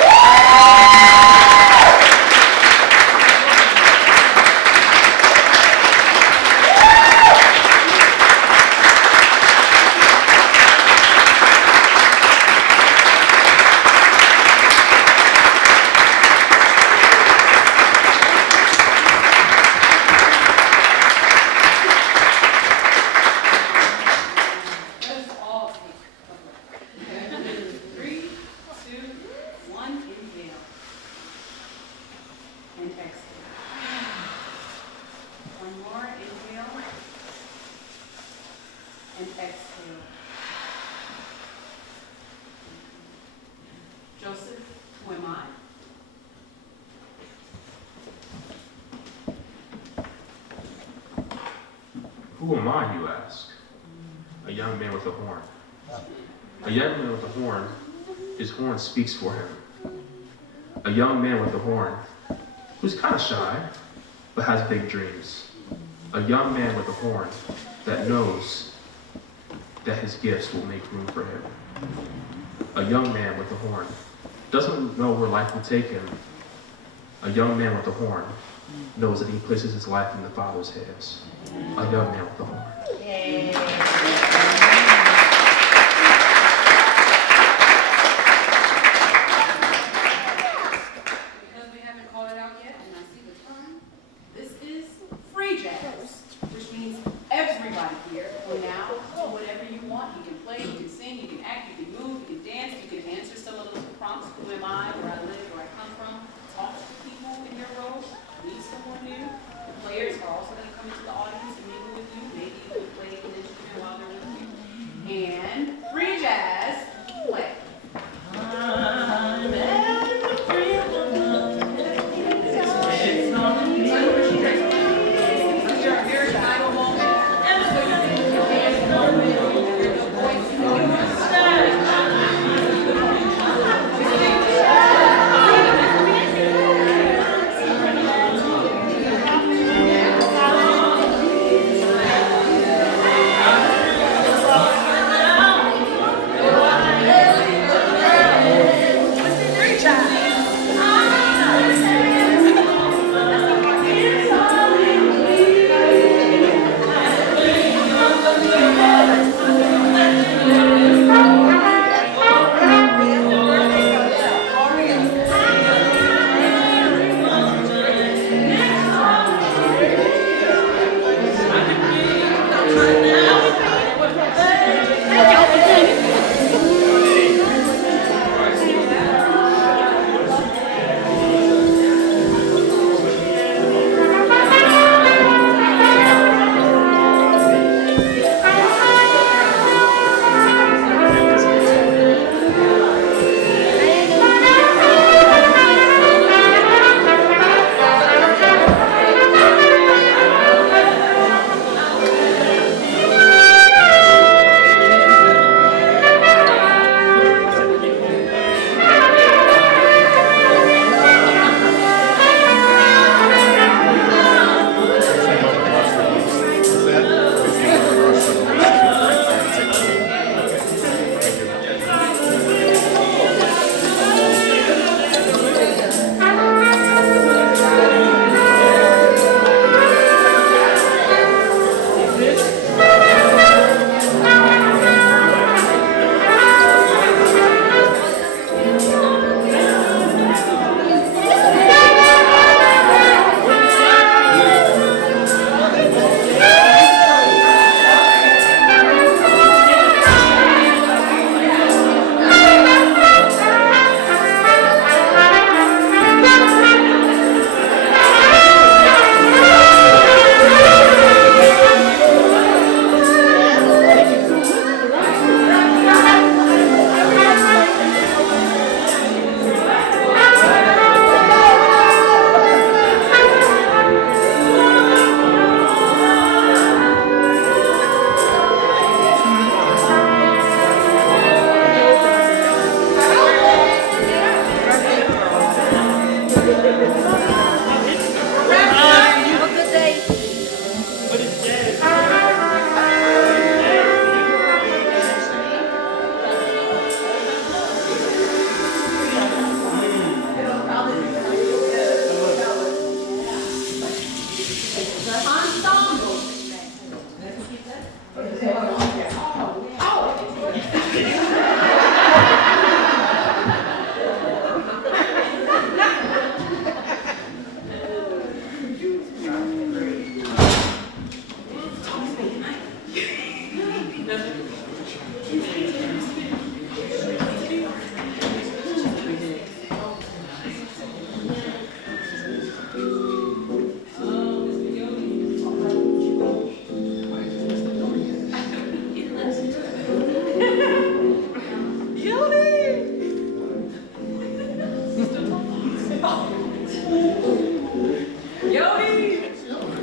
Who am I, you ask? A young man with a horn. A young man with a horn, his horn speaks for him. A young man with a horn, who's kind of shy, but has big dreams. A young man with a horn that knows that his gifts will make room for him. A young man with a horn doesn't know where life will take him. A young man with a horn knows that he places his life in the Father's hands. A young man with a horn. Because we haven't called it out yet, and I see the time, this is free jazz, which means everybody here will now do whatever you want. You can play, you can sing, you can act, you can move, you can dance, you can answer some of those prompts. Who am I, where I live, where I come from? Talk to people in your role, meet someone new. The players are also going to come into the audience and mingle with you. Maybe you can play an instrument while they're with you. And free jazz, play. It's your miracle moment.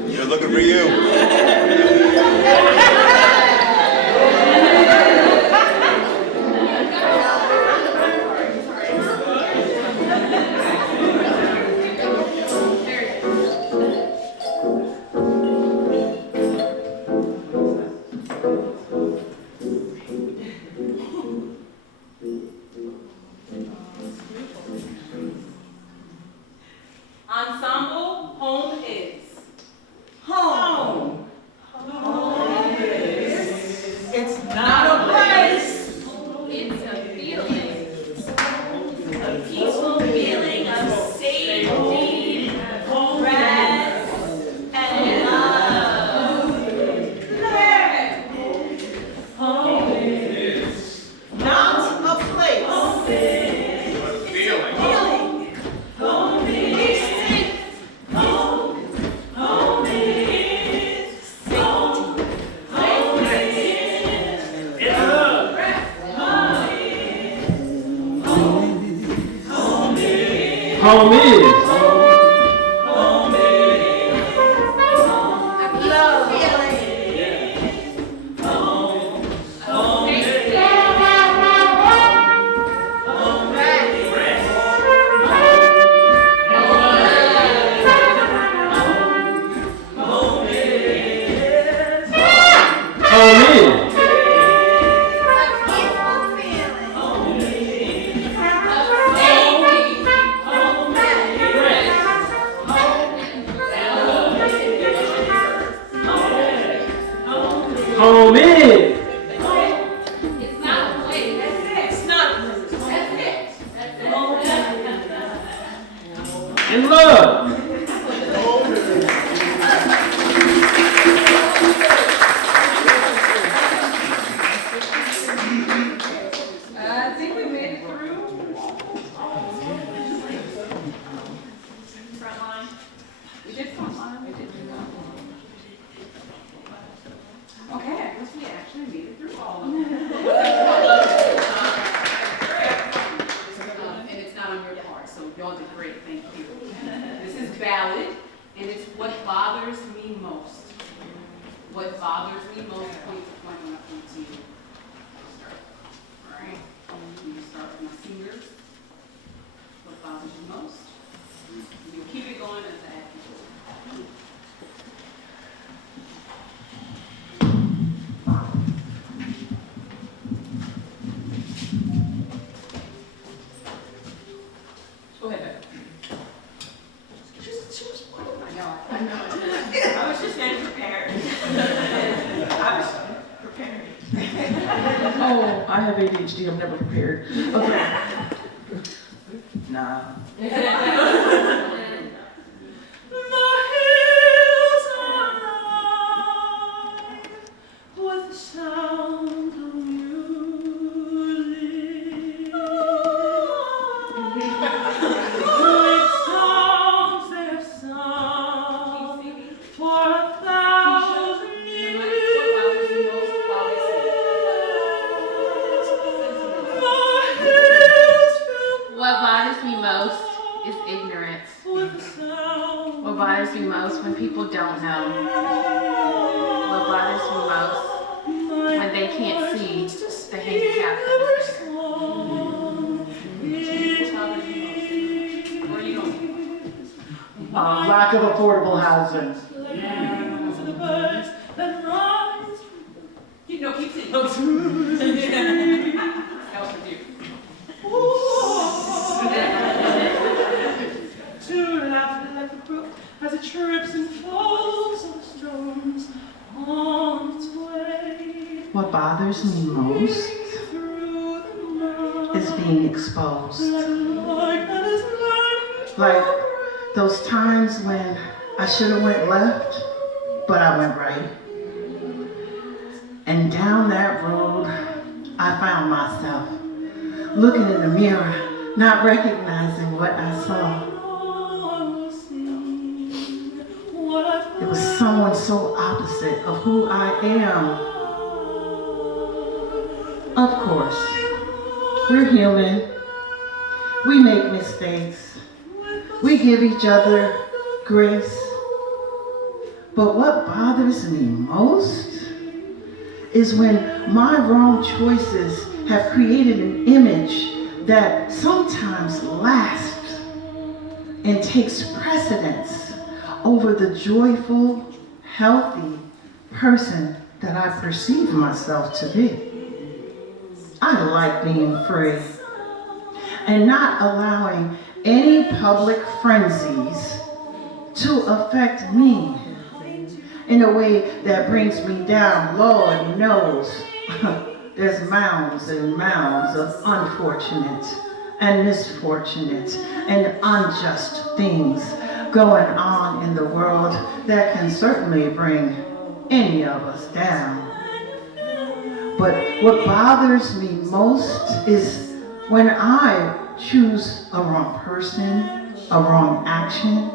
You're looking for you. Ensemble, home is. Home. Home is. It's not a place. It's a feeling. A peaceful feeling of safety, rest, and love. Home is not a place. Home is A feeling. feeling. Home is safe. Home is safety. Home is love. Home is Home is. love. Home is. Home is. It's not a place. It's not a place. That's it. And love. I think we made it through. Front line. We did front line. We did do that. Okay, I guess we actually made it through all of them. And it's not on your part, so y'all did great, thank you. This is valid, and it's what bothers me most. What bothers me most, point to point when I point to you. All right, you start with my seniors. What bothers you most? You keep it going as I add people. Go ahead, Becky. I know. I was just getting prepared. I was prepared. Oh, I have ADHD. I'm never prepared. Okay. Nah. The hills are alive with the sound of music. Great songs they have sung for 1,000 years. What bothers me most is ignorance. What bothers me most when people don't know. What bothers me most when they can't see the handicap that is there. Lack of affordable housing. No, keep singing. That was for you. To laugh like the brook as it trips and falls on the stones on its way. What bothers me most is being exposed. Like those times when I should have went left, but I went right. And down that road, I found myself looking in the mirror, not recognizing what I saw. It was someone so opposite of who I am. Of course, we're human. We make mistakes. We give each other grace. But what bothers me most is when my wrong choices have created an image that sometimes lasts and takes precedence over the joyful, healthy person that I perceive myself to be. I like being free and not allowing any public frenzies to affect me in a way that brings me down. Lord knows there's mounds and mounds of unfortunate and misfortunate and unjust things going on in the world that can certainly bring any of us down. But what bothers me most is when I choose a wrong person, a wrong action,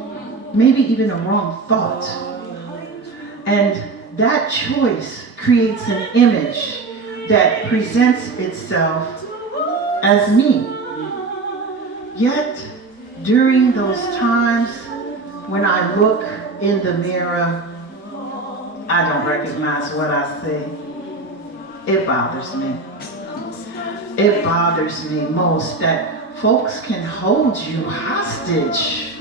maybe even a wrong thought. And that choice creates an image that presents itself as me. Yet, during those times when I look in the mirror, I don't recognize what I see. It bothers me. It bothers me most that folks can hold you hostage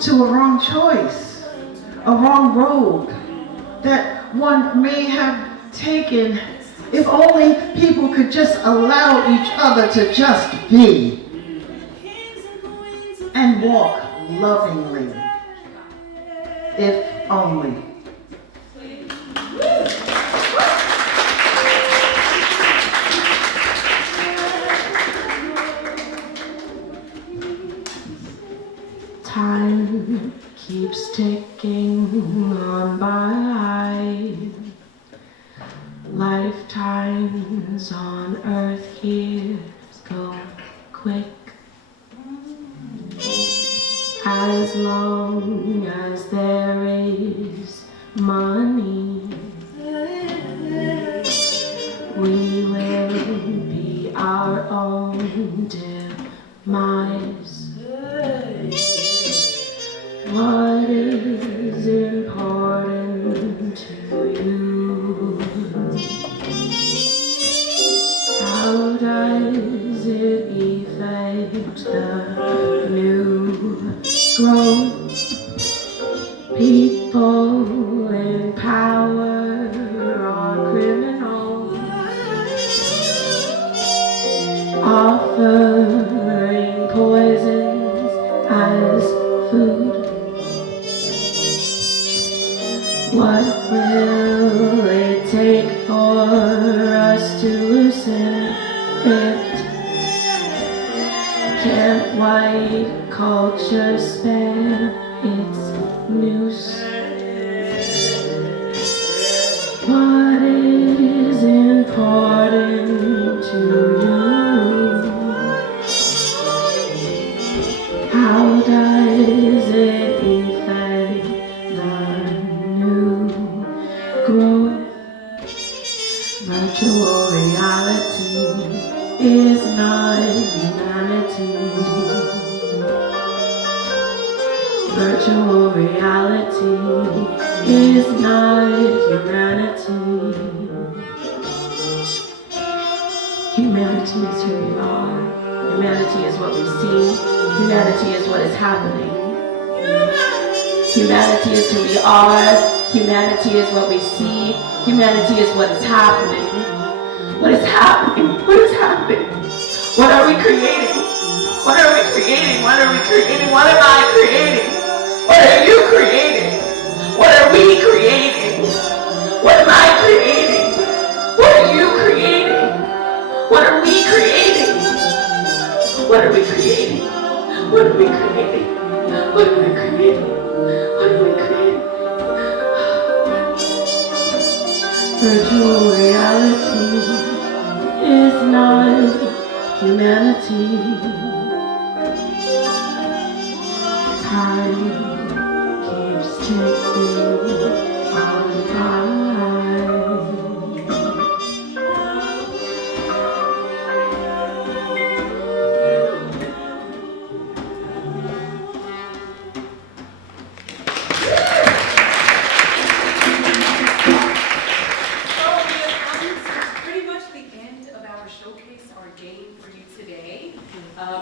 to a wrong choice, a wrong road that one may have taken if only people could just allow each other to just be and walk lovingly, if only. Time keeps ticking on by. Lifetimes on earth here go quick. As long as there is money, we will be our own demise. What is important to you? How does it affect the new growth? People in power are criminals, offering poisons as food. What will it take for us to accept it? Can't white culture spare its noose? What is important to you? How does it affect the new growth? Virtual reality is not humanity. Virtual reality is not humanity. Humanity is who we are. Humanity is what we see. Humanity is what is happening. Humanity is who we are. Humanity is what we see. Humanity is what is happening. What is happening? What is happening? What are we creating? What are we creating? What are we creating? What am I creating? What are you creating? What are we creating? What am I creating? What are you see. Time keeps ticking on by.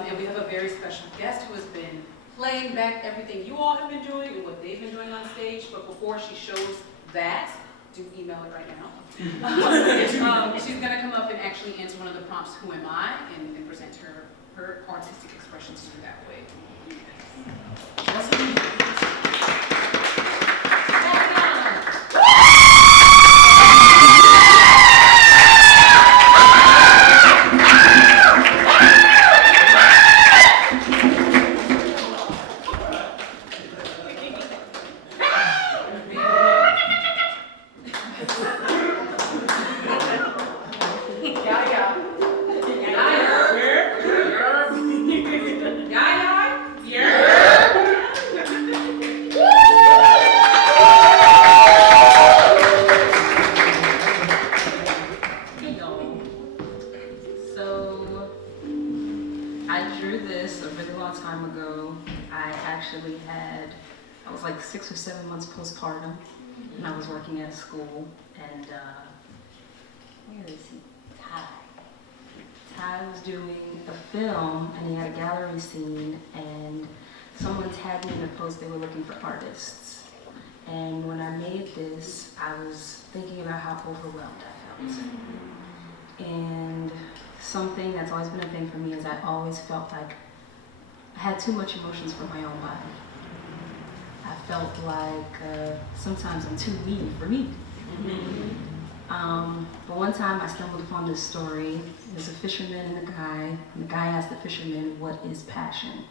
And we have a very special guest who has been playing back everything you all have been doing and what they've been doing on stage. But before she shows that, do email it right now. She's going to come up and actually answer one of the prompts, who am I, and present her artistic expressions to you that way. I was like 6 or 7 months postpartum, and I was working at a school, and where is he? Ty was doing a film, and he had a gallery scene, and someone tagged me in a post they were looking for artists. And when I made this, I was thinking about how overwhelmed I felt. And something that's always been a thing for me is I always felt like I had too much emotions for my own body. I felt like sometimes I'm too mean for me. But one time I stumbled upon this story. There's a fisherman and a guy. And the guy asked the fisherman, "What is passion?"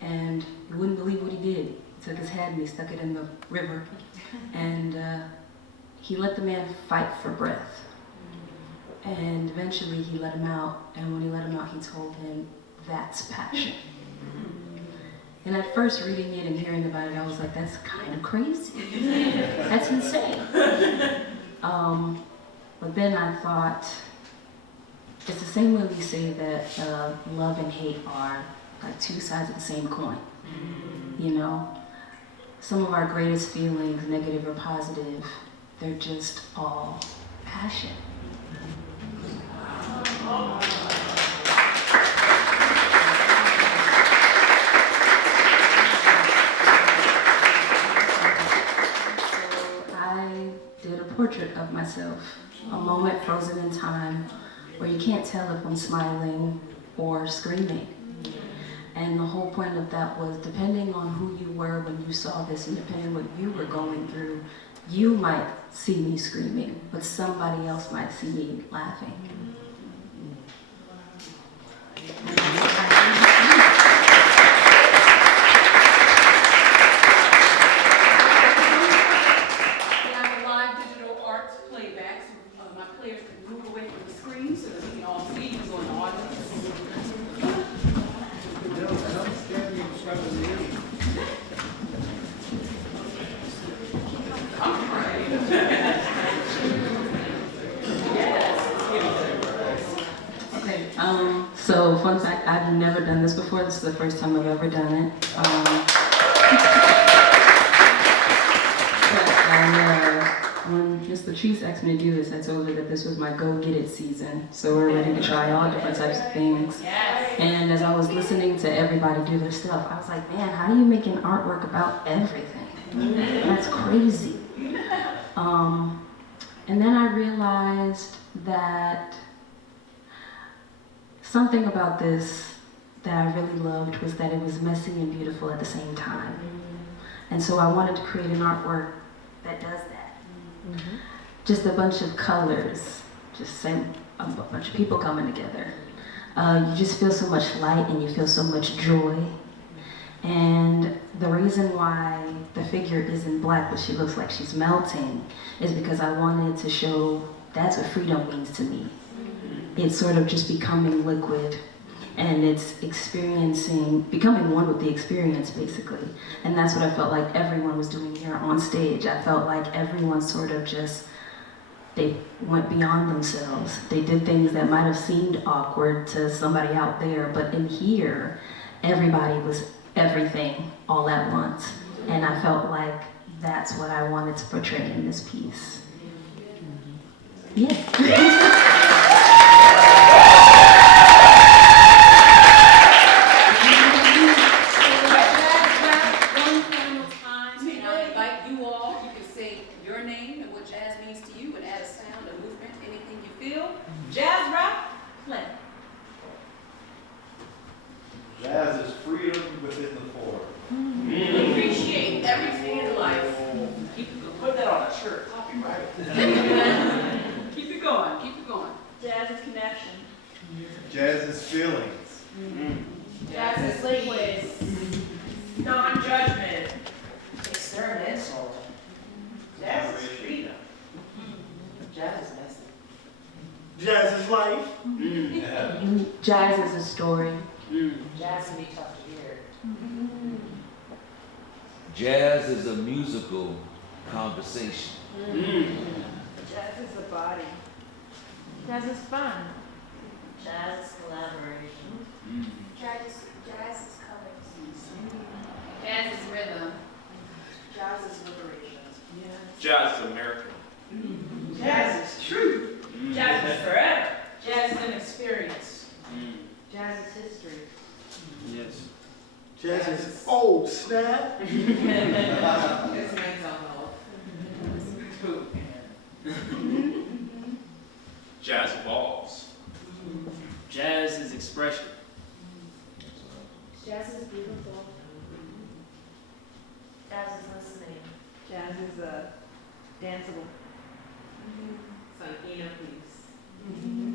And you wouldn't believe what he did. He took his head and he stuck it in the river. And he let the man fight for breath. And eventually he let him out. And when he let him out, he told him, "That's passion." And at first, reading it and hearing about it, I was like, that's kind of crazy. That's insane. But then I thought, it's the same way we say that love and hate are like two sides of the same coin. You know? Some of our greatest feelings, negative or positive, they're just all passion. Portrait of myself, a moment frozen in time where you can't tell if I'm smiling or screaming. And the whole point of that was, depending on who you were when you saw this and depending what you were going through, you might see me screaming, but somebody else might see me laughing. So, fun fact, I've never done this before. This is the first time I've ever done it. When Miss Latrice asked me to do this, I told her that this was my go get it season. So we're ready to try all different types of things. And as I was listening to everybody do their stuff, I was like, man, how do you make an artwork about everything? That's crazy. And then I realized that something about this that I really loved was that it was messy and beautiful at the same time. And so I wanted to create an artwork that does that. Just a bunch of colors, just a bunch of people coming together. You just feel so much light and you feel so much joy. And the reason why the figure isn't black but she looks like she's melting is because I wanted to show that's what freedom means to me. It's sort of just becoming liquid and it's becoming one with the experience, basically. And that's what I felt like everyone was doing here on stage. I felt like everyone sort of they went beyond themselves. They did things that might have seemed awkward to somebody out there, but in here, everybody was everything all at once. And I felt like that's what I wanted to portray in this piece. Yeah. Jazz rap, play. Jazz is freedom within the form. Appreciate everything in life. Put that on a shirt, copyright. Keep it going, keep it going. Jazz is connection. Jazz is feelings. Jazz is liquids. Non-judgment. Extern insult. Jazz is freedom. Jazz is messy. Jazz is life. Jazz is a story. Jazz can be tough to hear. Jazz is a musical conversation. Jazz is the body. Jazz is fun. Jazz is collaboration. Jazz is colors. Jazz is rhythm. Jazz is liberation. Jazz is American. Jazz is truth. Jazz is forever. Jazz is an experience. Jazz is history. Yes. Jazz is old snap. This makes all Jazz evolves. Jazz is expression. Jazz is beautiful. Jazz is listening. Jazz is danceable. It's an inner peace.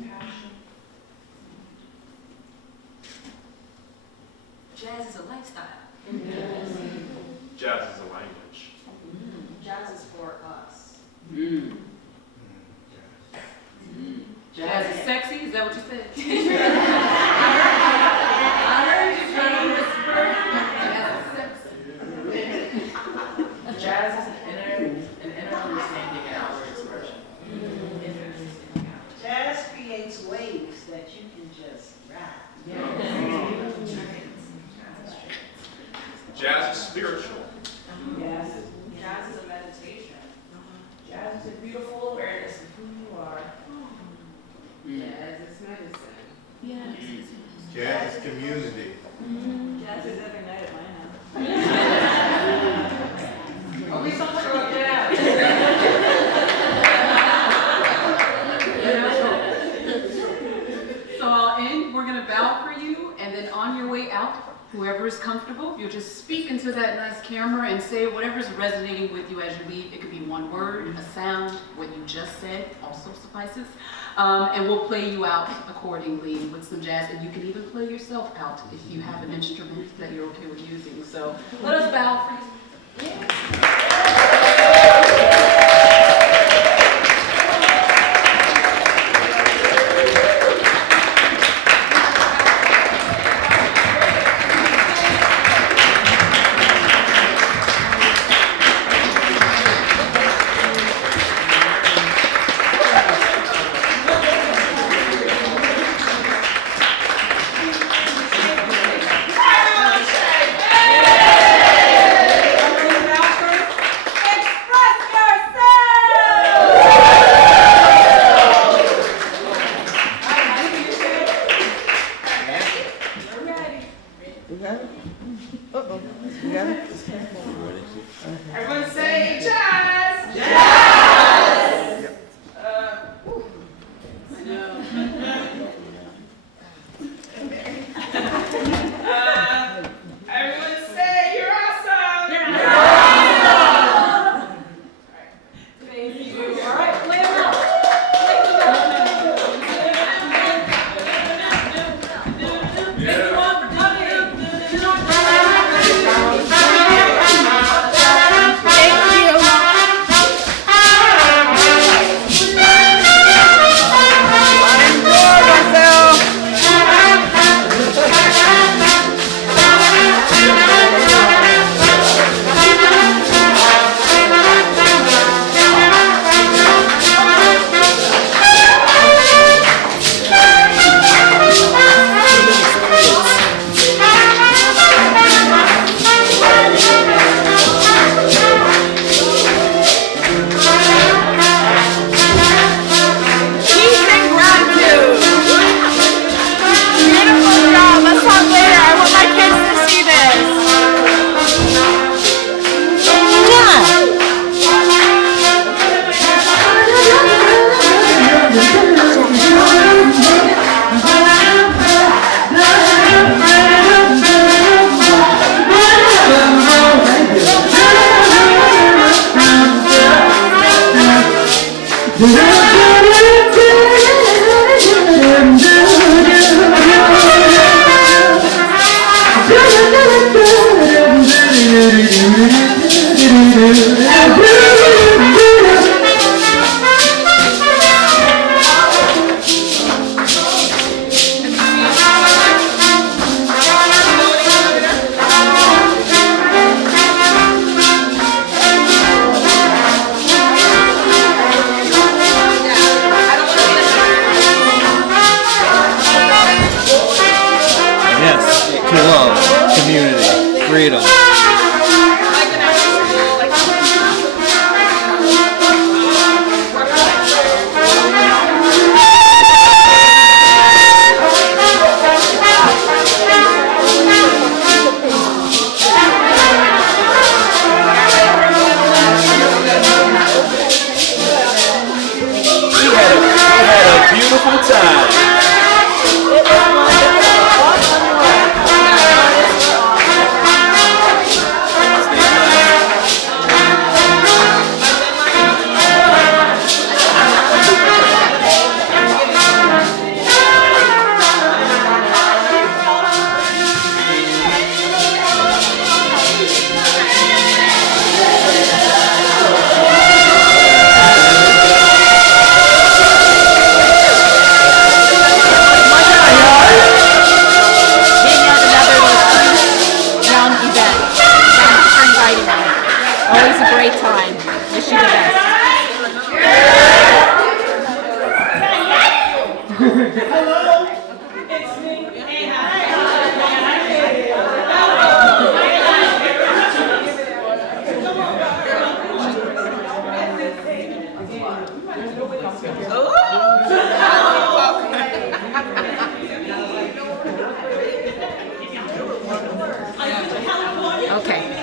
Passion. Jazz is a lifestyle. Jazz is a language. Jazz is for us. Jazz is sexy, is that what you said? Jazz is an inner understanding and outward expression. Jazz creates waves that you can just ride. Jazz is spiritual. Yes. Jazz is a meditation. Jazz is a beautiful awareness of who you are. Jazz is medicine. Yes. Jazz is community. Jazz is every night at my house. Only some show up jazz. So I'll end, we're gonna bow for you, and then on your way out, whoever is comfortable, you'll just speak into that nice camera and say whatever's resonating with you as you leave. It could be one word, a sound, what you just said also suffices. And we'll play you out accordingly with some jazz, and you can even play yourself out if you have an instrument that you're okay with using. So let us bow for you. Everyone say jazz! Jazz! Everyone say you're awesome! You're awesome! Thank you. All right, play them out. Thank you.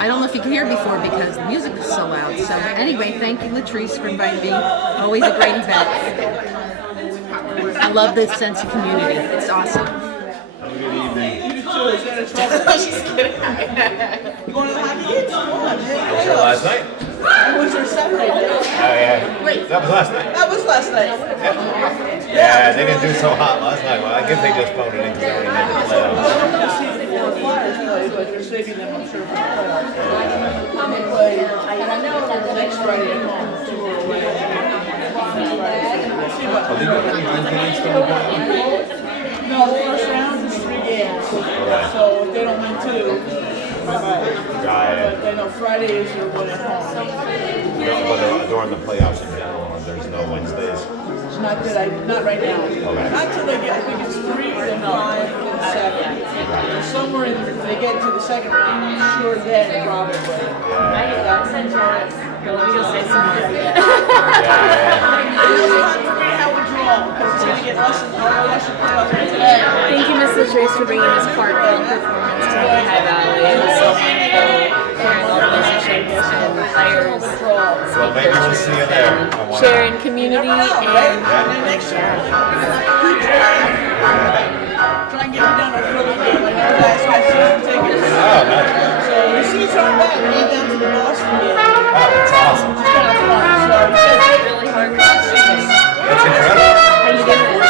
I don't know if you can hear before because the music is so loud. So anyway, thank you, Latrice, for inviting me. Always a great event. I love this sense of community. It's awesome. Good evening. Just kidding. You going to the hockey games? How was your last night? It was your Saturday. Oh yeah. Wait. That was last night. That was last night. Yeah, they didn't do so hot last night. Well, I guess they just phoned it in because they already made the playoffs. I don't know to see the four Flyers play, but they're saving them, I'm sure, for the playoffs. They play next Friday at home. Are they going to be 9 games for the playoffs? No, the first round is 3 games. So if they don't win 2, but they know Friday is your win at home. But during the playoffs in general, there's no Wednesdays. Not right now. Okay. Not till they get, I think it's 3, then 5, then 7. And somewhere in, if they get to the second round, I'm sure then probably. I'll send Jazz. Go say some more. Thank you, Ms. Latrice, for bringing this heartfelt performance to the High Valley and sharing all the musicians and players. Well, maybe we'll see you there. Sharing community and next year. Try and get it down to Philly game. I know guys got season tickets. Oh, nice. So the seats aren't bad. We went down to the Boston game. Oh, that's awesome. It's kind of fun. So it's really hard to see. That's incredible. how you doing?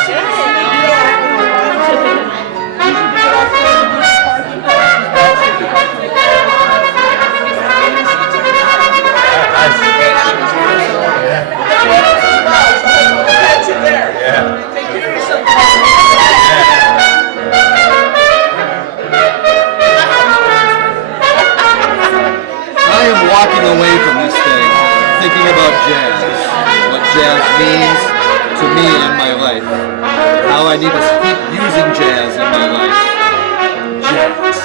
I am walking away from this thing thinking about jazz, what jazz means to me in my life, how I need to keep using jazz in my life. Jazz.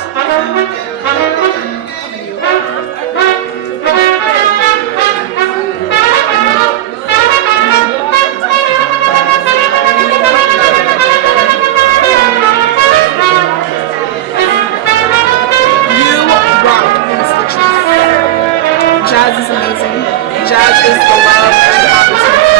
Jazz is amazing. Jazz is the love and opportunity.